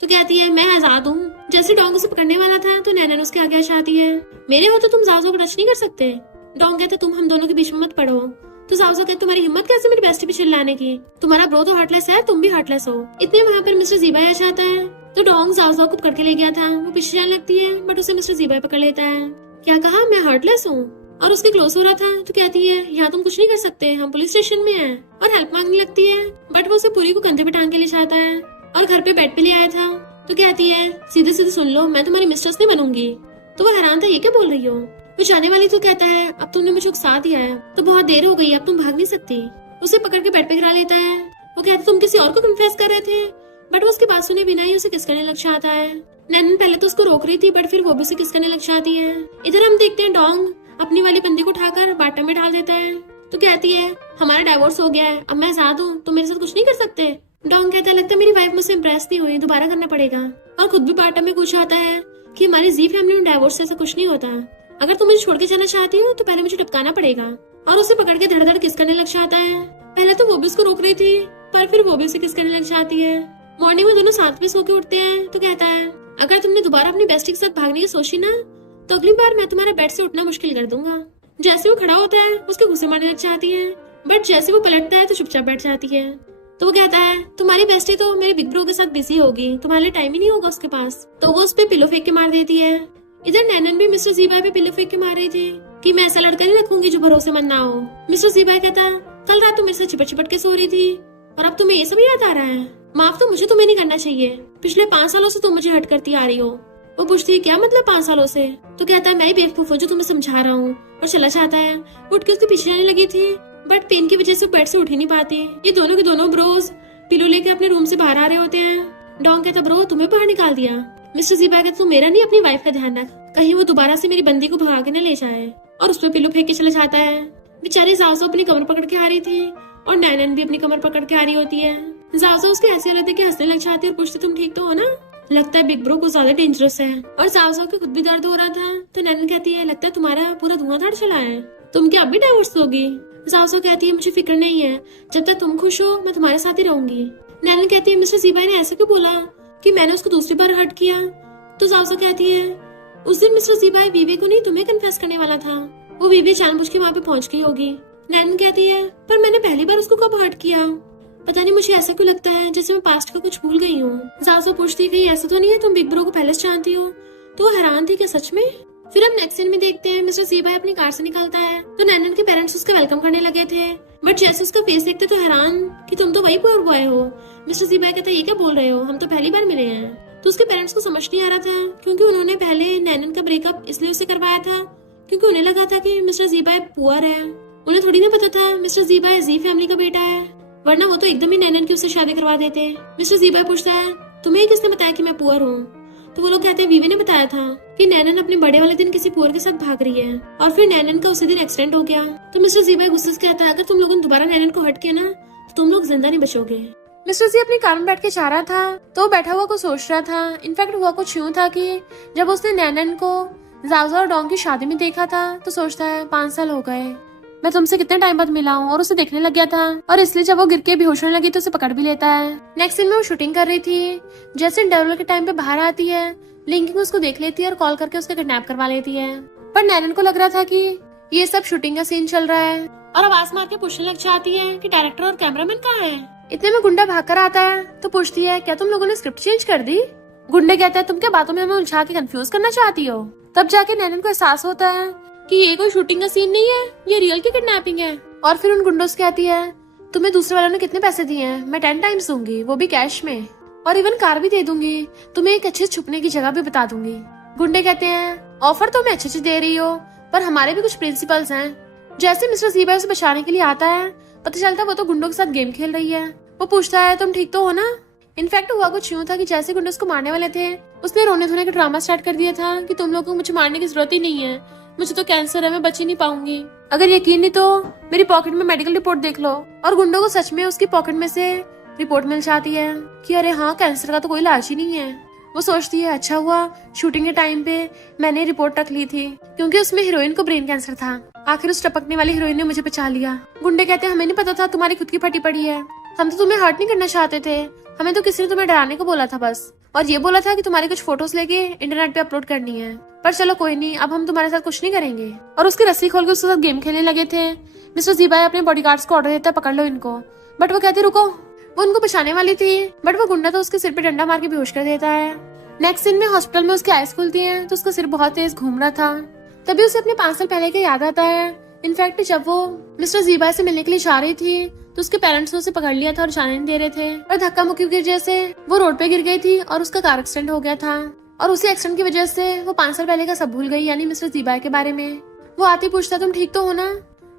तो कहती है मैं आजाद हूँ। जैसे डोंग उसे पकड़ने वाला था तो नैनन उसके आगे आ जाती है, मेरे हो तो तुम जाओ को टच नहीं कर सकते। डोंग कहते तुम हम दोनों के बीच में मत पड़ो। तो जाओ कहते तुम्हारी हिम्मत कैसे मेरी बेस्टी पे चिल्लाने की, तुम्हारा ब्रो तो हार्टलेस है, तुम भी हार्टलेस हो। इतने वहाँ पर मिस्टर जीबाई आ जाता है तो डोंग जाओ को पकड़ के ले गया था। वो पीछे जाने लगती है बट उसे मिस्टर जीबाई पकड़ लेता है। क्या कहा, मैं हार्टलेस हूँ? और उसके क्लोज हो रहा था तो कहती है यहाँ तुम कुछ नहीं कर सकते, हम पुलिस स्टेशन में हैं। और हेल्प मांगने लगती है बट वो उसे पूरी को कंधे पे टांग के ले जाता है और घर पे बेड पे ले आया था। तो कहती है सीधे सीधे सुन लो, मैं तुम्हारी मिस्ट्रेस नहीं बनूंगी। तो वो हैरान था ये क्या बोल रही हो। वो जाने वाली तो कहता है अब तुमने मुझे उकसा दिया है तो बहुत देर हो गई, अब तुम भाग नहीं सकती। उसे पकड़ के बेड पे गिरा लेता है। वो कहता तुम किसी और को कन्फेस कर रहे थे, बट वो उसकी बात सुने बिना ही उसे किस करने लग जाता है। नैनन पहले तो उसको रोक रही थी बट फिर वो भी उसे किस करने लग जाती है। इधर हम देखते हैं डोंग अपनी वाली बंदी को उठाकर बाटम में डाल देता है। तो कहती है हमारा डाइवोर्स हो गया है, अब मैं आजाद हूँ, तो मेरे साथ कुछ नहीं कर सकते। डोंग कहता है लगता है मेरी वाइफ मुझसे इम्प्रेस नहीं हुई, दोबारा करना पड़ेगा। और खुद भी बाटम में पूछ आता है कि हमारी जी फैमिली में डाइवोर्स ऐसा कुछ नहीं होता, अगर तुम मुझे छोड़ के जाना चाहती हो तो पहले मुझे टपकाना पड़ेगा। और उसे पकड़ के धड़ धड़ किस करने लग जाता है। पहले तो वो भी उसको रोक रही थी पर फिर वो भी उसे किस करने लग जाती है। मॉर्निंग में दोनों साथ में सो के उठते हैं तो कहता है अगर तुमने दोबारा अपनी बेस्टी के साथ भागने की सोची ना, तो अगली बार मैं तुम्हारे बेड से उठना मुश्किल कर दूंगा। जैसे वो खड़ा होता है उसके गुस्से मारने लग जाती है, बट जैसे वो पलटता है तो चुपचाप बैठ जाती है। तो वो कहता है तुम्हारी बेस्टी तो मेरे बिग ब्रो के साथ बिजी होगी, तुम्हारे लिए टाइम ही नहीं होगा उसके पास। तो वो उस पे पिलो फेंक के मार देती है। इधर नैनन भी मिस्टर ज़ीबा पे पिलो फेंक के मार रही थी कि मैं ऐसा लड़का नहीं रखूंगी जो भरोसेमंद ना हो। मिस्टर ज़ीबा कहता कल रात तुम मेरे से चिपट चिपट के सो रही थी और अब तुम्हें ये सब याद आ रहा है। माफ तो मुझे तुम्हें नहीं करना चाहिए, पिछले 5 सालों से तुम मुझे हर्ट करती आ रही हो। वो पूछती है क्या मतलब 5 सालों से? तो कहता है मैं ही बेवकूफ हूँ जो तुम्हें समझा रहा हूँ, और चला जाता है। उठ के उसके पीछे जाने लगी थी, बट पेन की वजह से बेड से उठ ही नहीं पाती। ये दोनों के दोनों ब्रोस पिलो लेके अपने रूम से बाहर आ रहे होते हैं। डॉन कहता ब्रो तुम्हें बाहर निकाल दिया। मिस्टर ज़ीबा कहता तू मेरा नहीं अपनी वाइफ का ध्यान रख, कहीं वो दोबारा से मेरी बंदी को भगा के न ले जाए, और उस पर पिलो फेंक के चला जाता है। बेचारी जाओ अपनी कमर पकड़ के आ रही थी और नैनन भी अपनी कमर पकड़ के आ रही होती है। जाओ उसके ऐसे रहते कि हंसने लग जाती है और पूछती तुम ठीक तो हो ना? लगता है बिग ब्रो कुछ ज्यादा डेंजरस है। और जाओ के खुद भी दर्द हो रहा था, तो नैनन कहती है लगता है तुम्हारा पूरा धुआंधार चला है, तुम क्या अब भी डाइवोर्स दोगी? जाओ कहती है मुझे फिक्र नहीं है, जब तक तुम खुश हो मैं तुम्हारे साथ ही रहूंगी। नैनन कहती है मिस्टर ज़ीबा ने ऐसा क्यों बोला कि मैंने उसको दूसरी बार हर्ट किया? तो जाओ कहती है उस दिन मिस्टर ज़ीबा वीवे को नहीं तुम्हें कन्फेस करने वाला था, वो वीवे जानबूझ के वहाँ पे पहुंच गई होगी। नैनन कहती है पर मैंने पहली बार उसको कब हर्ट किया? पता नहीं मुझे ऐसा क्यों लगता है जैसे मैं पास्ट का कुछ भूल गई हूँ। जाओ पूछती है कहीं ऐसा तो नहीं है तुम बिग ब्रो को पहले से जानती हो? तो वो हैरान थी क्या सच में? फिर हम नेक्स्ट सीन में देखते हैं मिस्टर ज़ीबा अपनी कार से निकलता है, तो नैनन के पेरेंट्स उसका वेलकम करने लगे थे, बट जैसे उसका फेस देखते तो हैरान कि तुम तो वही पुअर बॉय हो। मिस्टर ज़ीबा कहता है ये क्या बोल रहे हो, हम तो पहली बार मिले हैं। तो उसके पेरेंट्स को समझ नहीं आ रहा था, क्योंकि उन्होंने पहले नैनन का ब्रेकअप इसलिए उससे करवाया था क्योंकि उन्हें लगा था कि मिस्टर ज़ीबा पुअर है। उन्हें थोड़ी ना पता था मिस्टर ज़ीबा जी फैमिली का बेटा है, वरना वो तो एकदम ही नैनन की उससे शादी करवा देते। मिस्टर ज़ीबा पूछता है तुम्हें किसने बताया कि मैं पुअर हूँ? तो वो लोग कहते हैं वीवे ने बताया था कि नैनन अपने बड़े वाले दिन किसी पुअर के साथ भाग रही है, और फिर नैनन का उसी दिन एक्सीडेंट हो गया। तो मिस्टर ज़ीबा गुस्से से कहता है अगर तुम लोगों ने दोबारा नैनन को हर्ट किया ना तो तुम लोग जिंदा नहीं बचोगे। मिस्टर ज़ी अपनी कार में बैठ के जा रहा था, तो वो बैठा हुआ को सोच रहा था। इनफैक्ट हुआ कुछ यूं था कि जब उसने नैनन को जाओ और डॉन की शादी में देखा था तो सोचता है 5 साल हो गए, मैं तुमसे कितने टाइम बाद मिला हूँ, और उसे देखने लग गया था, और इसलिए जब वो गिर के बेहोश होने लगी तो उसे पकड़ भी लेता है। नेक्स्ट सीन में वो शूटिंग कर रही थी, जैसे इंटरवल के टाइम पे बाहर आती है, लिंकिंग उसको देख लेती है और कॉल करके उसका किडनैप करवा लेती है। पर नैनन को लग रहा था कि ये सब शूटिंग का सीन चल रहा है, और आवाज मार के पूछने लग जाती है कि डायरेक्टर और कैमरामैन कहाँ है। इतने में गुंडा भाग कर आता है, तो पूछती है क्या तुम लोगों ने स्क्रिप्ट चेंज कर दी? गुंडे कहते हैं तुम क्या बातों में हमें उलझा के कंफ्यूज करना चाहती हो? तब जाके नैनन को एहसास होता है कि ये कोई शूटिंग का सीन नहीं है, ये रियल की किडनैपिंग है। और फिर उन गुंडों से कहती है तुम्हें दूसरे वालों ने कितने पैसे दिए हैं? मैं 10 टाइम्स दूंगी, वो भी कैश में, और इवन कार भी दे दूंगी, तुम्हें एक अच्छे छुपने की जगह भी बता दूंगी। गुंडे कहते हैं ऑफर तो मैं अच्छे दे रही हो, पर हमारे भी कुछ प्रिंसिपल्स हैं। जैसे मिस्टर ज़ीबा उसे बचाने के लिए आता है, पता चलता है वो तो गुंडों के साथ गेम खेल रही है। वो पूछता है तुम ठीक तो हो ना? इनफैक्ट हुआ कुछ यूं था कि जैसे गुंडे उसको मारने वाले थे, उसने रोने धोने का ड्रामा स्टार्ट कर दिया था कि तुम लोगों को मुझे मारने की जरूरत ही नहीं है, मुझे तो कैंसर है, मैं बच ही नहीं पाऊंगी। अगर यकीन नहीं तो मेरी पॉकेट में मेडिकल रिपोर्ट देख लो। और गुंडों को सच में उसकी पॉकेट में से रिपोर्ट मिल जाती है कि अरे हाँ, कैंसर का तो कोई इलाज ही नहीं है। वो सोचती है अच्छा हुआ शूटिंग के टाइम पे मैंने रिपोर्ट रख ली थी, क्योंकि उसमें हीरोइन को ब्रेन कैंसर था। आखिर उस टपकने वाली हीरोइन ने मुझे बचा लिया। गुंडे कहते हैं हमें नहीं पता था तुम्हारी खुद की फटी पड़ी है, हम तो तुम्हें हर्ट नहीं करना चाहते थे, हमें तो किसी ने तुम्हें डराने को बोला था बस, और ये बोला था कि तुम्हारी कुछ फोटोज लेके इंटरनेट पे अपलोड करनी है, पर चलो कोई नहीं, अब हम तुम्हारे साथ कुछ नहीं करेंगे। और उसकी रस्सी खोल के उसके साथ गेम खेलने लगे थे। मिस्टर ज़ीबा अपने बॉडीगार्ड्स को ऑर्डर देता है पकड़ लो इनको, बट वो कहती रुको। वो उनको बचाने वाली थी, बट वो गुंडा तो उसके सिर पे डंडा मार के बेहोश कर देता है। नेक्स्ट सीन में हॉस्पिटल में उसकी आईज खुलती है, तो उसका सिर बहुत तेज घूम रहा था। तभी उसे अपने 5 साल पहले का याद आता है। इनफैक्ट जब वो मिस्टर ज़ीबा से मिलने के लिए जा रही थी, तो उसके पेरेंट्स ने उसे पकड़ लिया था और जाने नहीं दे रहे थे, और धक्का मुक्की की वजह से वो रोड पे गिर गई थी और उसका कार एक्सीडेंट हो गया था। और उसी एक्सीडेंट की वजह से वो 5 साल पहले का सब भूल गई, यानी मिस्टर ज़ीबा के बारे में। वो आती पूछता तुम ठीक तो हो ना,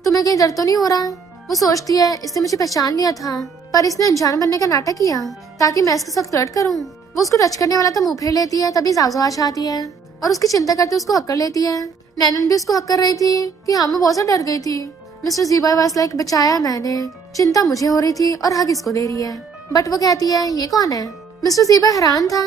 तुम्हें कहीं दर्द तो नहीं हो रहा? वो सोचती है इसने मुझे पहचान लिया था, पर इसने अनजान बनने का नाटक किया ताकि मैं इसके साथ फ्लर्ट करूं। वो उसको टच करने वाला तो मुंह फेर लेती है, तभी जाओ आ जाती है और उसकी चिंता करते उसको हक कर लेती है। नैनन भी उसको हक कर रही थी कि हाँ मैं बहुत ज्यादा डर गई थी। मिस्टर ज़ीबा वाज लाइक बचाया मैंने, चिंता मुझे हो रही थी और हक इसको दे रही है। बट वो कहती है ये कौन है? मिस्टर ज़ीबा हैरान था।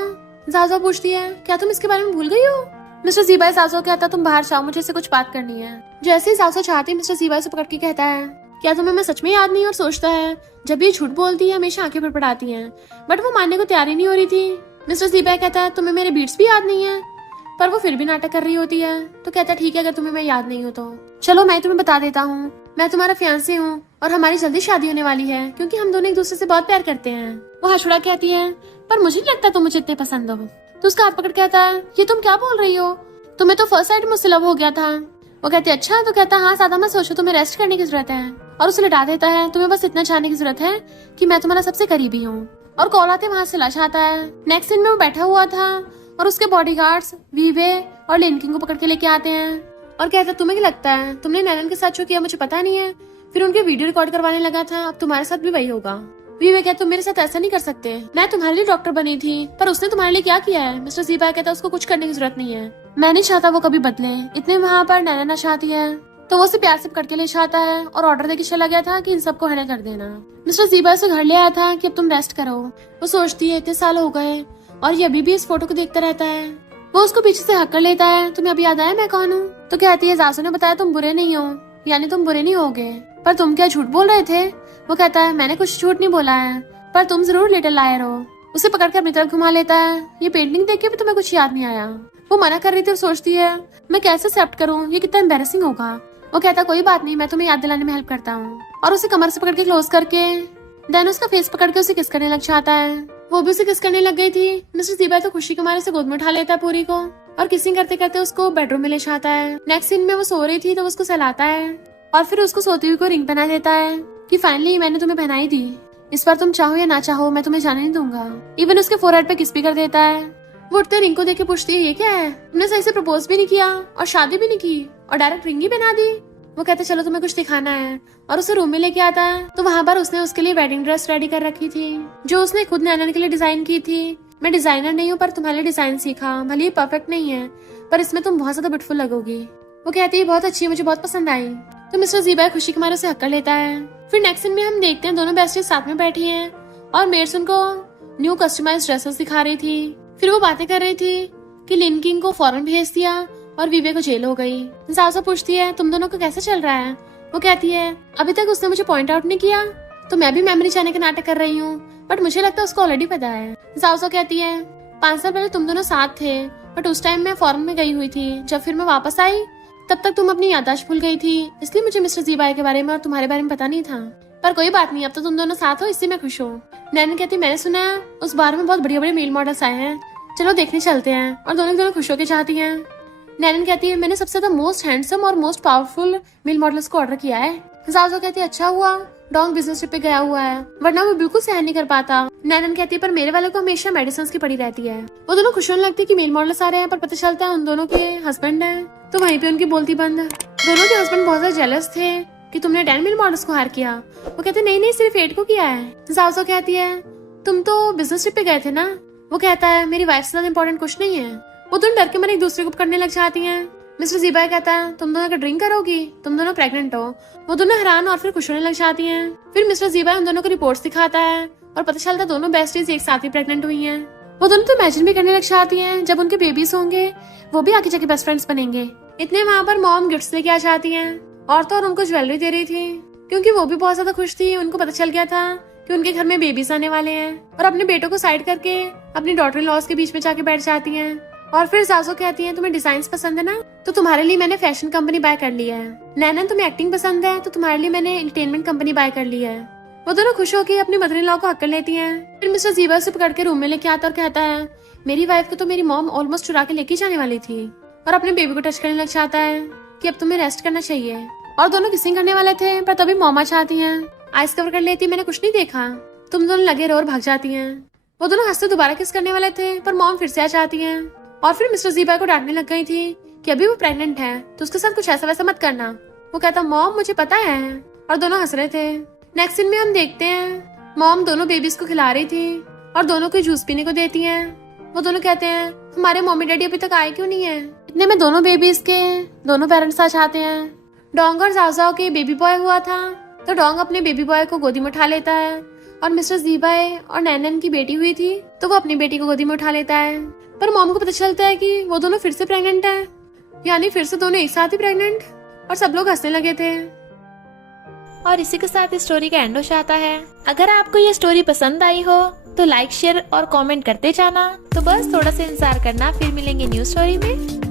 जाओ पूछती है क्या तुम इसके बारे में भूल गई हो? मिस्टर ज़ीबा जाओ कहता तुम बाहर जाओ, मुझे इससे कुछ बात करनी है। जैसे ही जाओ चाहती मिस्टर ज़ीबा से पकड़ के कहता है क्या तुम्हें मैं सच में याद नहीं? और सोचता है जब ये झूठ बोलती है हमेशा आंखें फड़फड़ाती हैं, बट वो मानने को तैयार ही नहीं हो रही थी। मिस्टर जीबा कहता है तुम्हें मेरे बीट्स भी याद नहीं है, पर वो फिर भी नाटक कर रही होती है। तो कहता है ठीक है, अगर तुम्हें मैं याद नहीं हूँ तो चलो मैं तुम्हें बता देता हूँ, मैं तुम्हारा फियांसे हूँ और हमारी जल्दी शादी होने वाली है, क्योंकि हम दोनों एक दूसरे से बहुत प्यार करते हैं। वो हंसुड़ा कहती है पर मुझे नहीं लगता तुम मुझे इतने पसंद हो। तो उसका हाथ पकड़ कहता है ये तुम क्या बोल रही हो, तुम्हें तो फर्स्ट साइड मुझसे लव हो गया था। वो कहते हैं अच्छा, तो कहता है हाँ ज्यादा मत सोचो, तुम्हें रेस्ट करने की जरूरत है। और उसे लिटा देता है, तुम्हें बस इतना जानने की जरूरत है कि मैं तुम्हारा सबसे करीबी हूँ। और कॉल आते वहाँ से लाश आता है। नेक्स्ट सीन में वो बैठा हुआ था और उसके बॉडीगार्ड्स वीवे और लिनकिंग को पकड़ के लेके आते हैं और कहता है तुम्हें क्या लगता है तुमने नैनन के साथ जो किया मुझे पता नहीं है, फिर उनके वीडियो रिकॉर्ड करवाने लगा था, अब तुम्हारे साथ भी वही होगा। वीवे कहता तुम मेरे साथ ऐसा नहीं कर सकते, मैं तुम्हारे लिए डॉक्टर बनी थी, पर उसने तुम्हारे लिए क्या किया है। मिस्टर जीबा कहता उसको कुछ करने की जरूरत नहीं है, मैं नहीं चाहता वो कभी बदले। इतने वहाँ पर नैनन आशा आती है तो वो उसे प्यार से पकड़ के ले जाता है और ऑर्डर देके चला गया था कि इन सबको हैंडल कर देना। मिस्टर जीबा उसे घर ले आया था कि अब तुम रेस्ट करो। वो सोचती है इतने साल हो गए और ये अभी भी इस फोटो को देखता रहता है। वो उसको पीछे से हक कर लेता है, तुम्हें अभी याद आया मैं कौन हूँ। तो कहती है जासू ने बताया तुम बुरे नहीं हो, यानी तुम बुरे नहीं होगे, पर तुम क्या झूठ बोल रहे थे। वो कहता है मैंने कुछ झूठ नहीं बोला है, पर तुम जरूर लिटिल लायर हो। उसे पकड़ कर अपनी तरफ घुमा लेता है। ये पेंटिंग देख के भी तुम्हें कुछ याद नहीं आया। वो मना कर रही थी और सोचती है मैं कैसे एक्सेप्ट करूँ, ये कितना एम्बैरेसिंग होगा। वो कहता कोई बात नहीं, मैं तुम्हें याद दिलाने में हेल्प करता हूँ। और उसे कमर से पकड़ के क्लोज करके देन उसका फेस पकड़ के उसे किस करने लग जाता है। वो भी उसे किस करने लग गई थी। मिस्टर जीबा तो खुशी के मारे से गोद में उठा लेता है पूरी को और किसिंग करते करते उसको बेडरूम में ले जाता है। नेक्स्ट सीन में वो सो रही थी तो उसको सहलाता है और फिर उसको सोती हुई को रिंग पहना देता है कि फाइनली मैंने तुम्हें पहनाई दी, इस बार तुम चाहो या ना चाहो मैं तुम्हें जाने नहीं दूंगा। इवन उसके फोरहेड पे किस भी कर देता है। वो उठते रिंग को देख के पूछती है ये क्या है, तुमने सही से प्रपोज भी नहीं किया और शादी भी नहीं की और डायरेक्ट रिंग ही पहना दी। वो कहते चलो तुम्हें कुछ दिखाना है और उसे रूम में लेके आता है। तो वहाँ पर उसने उसके लिए वेडिंग ड्रेस रेडी कर रखी थी जो उसने खुद नैनन के लिए डिजाइन की थी। मैं डिजाइनर नहीं हूँ पर तुम्हारे लिए डिजाइन सीखा, भले ही परफेक्ट नहीं है पर इसमें तुम बहुत ज्यादा ब्यूटीफुल लगोगी। वो कहती है बहुत अच्छी है, मुझे बहुत पसंद आई। तो मिस्टर जीबा खुशी के मारे उसे हक कर लेता है। फिर नेक्स्ट सीन में हम देखते हैं दोनों बेस्टीज साथ में बैठी हैं और मेड्स उनको न्यू कस्टमाइज्ड ड्रेसेस दिखा रही थी। फिर वो बातें कर रही थी कि लिनकिंग को फॉरेन भेज दिया और वीवे को जेल हो गई। साउसा पूछती है तुम दोनों को कैसे चल रहा है। वो कहती है अभी तक उसने मुझे पॉइंट आउट नहीं किया, तो मैं भी मेमोरी जाने का नाटक कर रही हूँ, बट मुझे लगता है उसको ऑलरेडी पता है। साउसा कहती है 5 साल पहले तुम दोनों साथ थे, बट उस टाइम मैं फॉरेन में गई हुई थी, जब फिर मैं वापस आई तब तक तुम अपनी याददाश्त भूल गई थी, इसलिए मुझे मिस्टर जीबाई के बारे में और तुम्हारे बारे में पता नहीं था। पर कोई बात नहीं, अब तो तुम दोनों साथ हो, इससे मैं खुश हूँ। नैनन कहती मैंने सुना है उस बार में बहुत बढ़िया बढ़िया मेल मॉडल्स आए हैं, चलो देखने चलते हैं। और दोनों खुश होकर चाहती हैं। नैनन कहती है मैंने सबसे ज्यादा मोस्ट हैंडसम और मोस्ट पावरफुल मेल मॉडल्स को ऑर्डर किया है। जाओ कहती है अच्छा हुआ डॉग बिजनेस ट्रिप पे गया हुआ है, वरना वो बिल्कुल सहन नहीं कर पाता। नैनन कहती है पर मेरे वाले को हमेशा मेडिसिन की पड़ी रहती है। वो दोनों खुश होने लगती है कि मेल मॉडल्स आ रहे हैं, पर पता चलता है उन दोनों के हस्बैंड है। तो वहीं पे उनकी बोलती बंद। दोनों के हस्बैंड बहुत ज्यादा जेलस थे कि तुमने 10 मेल मॉडल्स को हायर किया। वो कहते नहीं नहीं सिर्फ 8 को किया है। जाओ कहती है तुम तो बिजनेस ट्रिप पे गए थे ना। वो कहता है मेरी वाइफ से ज्यादा इम्पोर्टेंट कुछ नहीं है। वो दोनों डर के मन एक दूसरे को पकड़ने लग जाती हैं। मिस्टर जीबाई कहता है तुम दोनों का ड्रिंक करोगी, तुम दोनों प्रेग्नेंट हो। वो दोनों हैरान और फिर खुश होने लग जाती हैं। फिर मिस्टर जीबाई उन दोनों को रिपोर्ट्स दिखाता है और पता चलता है दोनों बेस्टीज एक साथ ही प्रेग्नेंट हुई हैं। वो दोनों तो इमेजिन भी करने लग जाती हैं जब उनके बेबीज होंगे वो भी आगे जाके बेस्ट फ्रेंड्स बनेंगे। इतने वहाँ पर मॉम गिफ्ट्स लेके आ जाती हैं और तो और उनको ज्वेलरी दे रही थी, क्योंकि वो भी बहुत ज्यादा खुश थी। उनको पता चल गया था कि उनके घर में बेबीज आने वाले हैं और अपने बेटों को साइड करके अपनी डॉटर इन लॉज के बीच में जाके बैठ जाती हैं। और फिर सासू कहती हैं तुम्हें डिजाइन्स पसंद है ना, तो तुम्हारे लिए मैंने फैशन कंपनी बाय कर ली है। नैनन तुम्हें एक्टिंग पसंद है, तो तुम्हारे लिए मैंने एंटरटेनमेंट कंपनी बाय कर ली है। वो दोनों खुश होकर अपनी मदर इन लॉ को हक कर लेती हैं। फिर मिस्टर जीबा से पकड़ के रूम में लेके आता और कहता है मेरी वाइफ को तो मेरी मॉम ऑलमोस्ट चुरा के लेके जाने वाली थी, और अपने बेबी को टच करने लग जाता है कि अब तुम्हें रेस्ट करना चाहिए। और दोनों किसिंग करने वाले थे, पर तभी मॉमा चाहती हैं आइस कवर कर लेती मैंने कुछ नहीं देखा, तुम दोनों लगे रहो और भाग जाती हैं। वो दोनों हंसते दोबारा किस करने वाले थे, पर मॉम फिर से आ जाती हैं और फिर मिस्टर जीबा को डांटने लग गई थी कि अभी वो प्रेग्नेंट है तो उसके साथ कुछ ऐसा वैसा मत करना। वो कहता मॉम मुझे पता है, और दोनों हंस रहे थे। नेक्स्ट सीन में हम देखते हैं मॉम दोनों बेबीज को खिला रही थी और दोनों को जूस पीने को देती हैं। वो दोनों कहते हैं हमारे मम्मी डैडी अभी तक आए क्यों नहीं है। इतने में दोनों बेबीज के दोनों पेरेंट्स आ जाते हैं। डोंग और जाओ के बेबी बॉय हुआ था, तो डोंग अपने बेबी बॉय को गोदी में उठा लेता है, और मिस्टर जीबाई और नैनन की बेटी हुई थी तो वो अपनी बेटी को गोदी में उठा लेता है। पर मॉम को पता चलता है कि वो दोनों फिर से प्रेग्नेंट है, यानी फिर से दोनों एक साथ ही प्रेग्नेंट, और सब लोग हंसने लगे थे। और इसी के साथ इस स्टोरी का एंड हो जाता है। अगर आपको ये स्टोरी पसंद आई हो तो लाइक, शेयर और कमेंट करते जाना। तो बस थोड़ा सा इंतजार करना, फिर मिलेंगे न्यू स्टोरी में।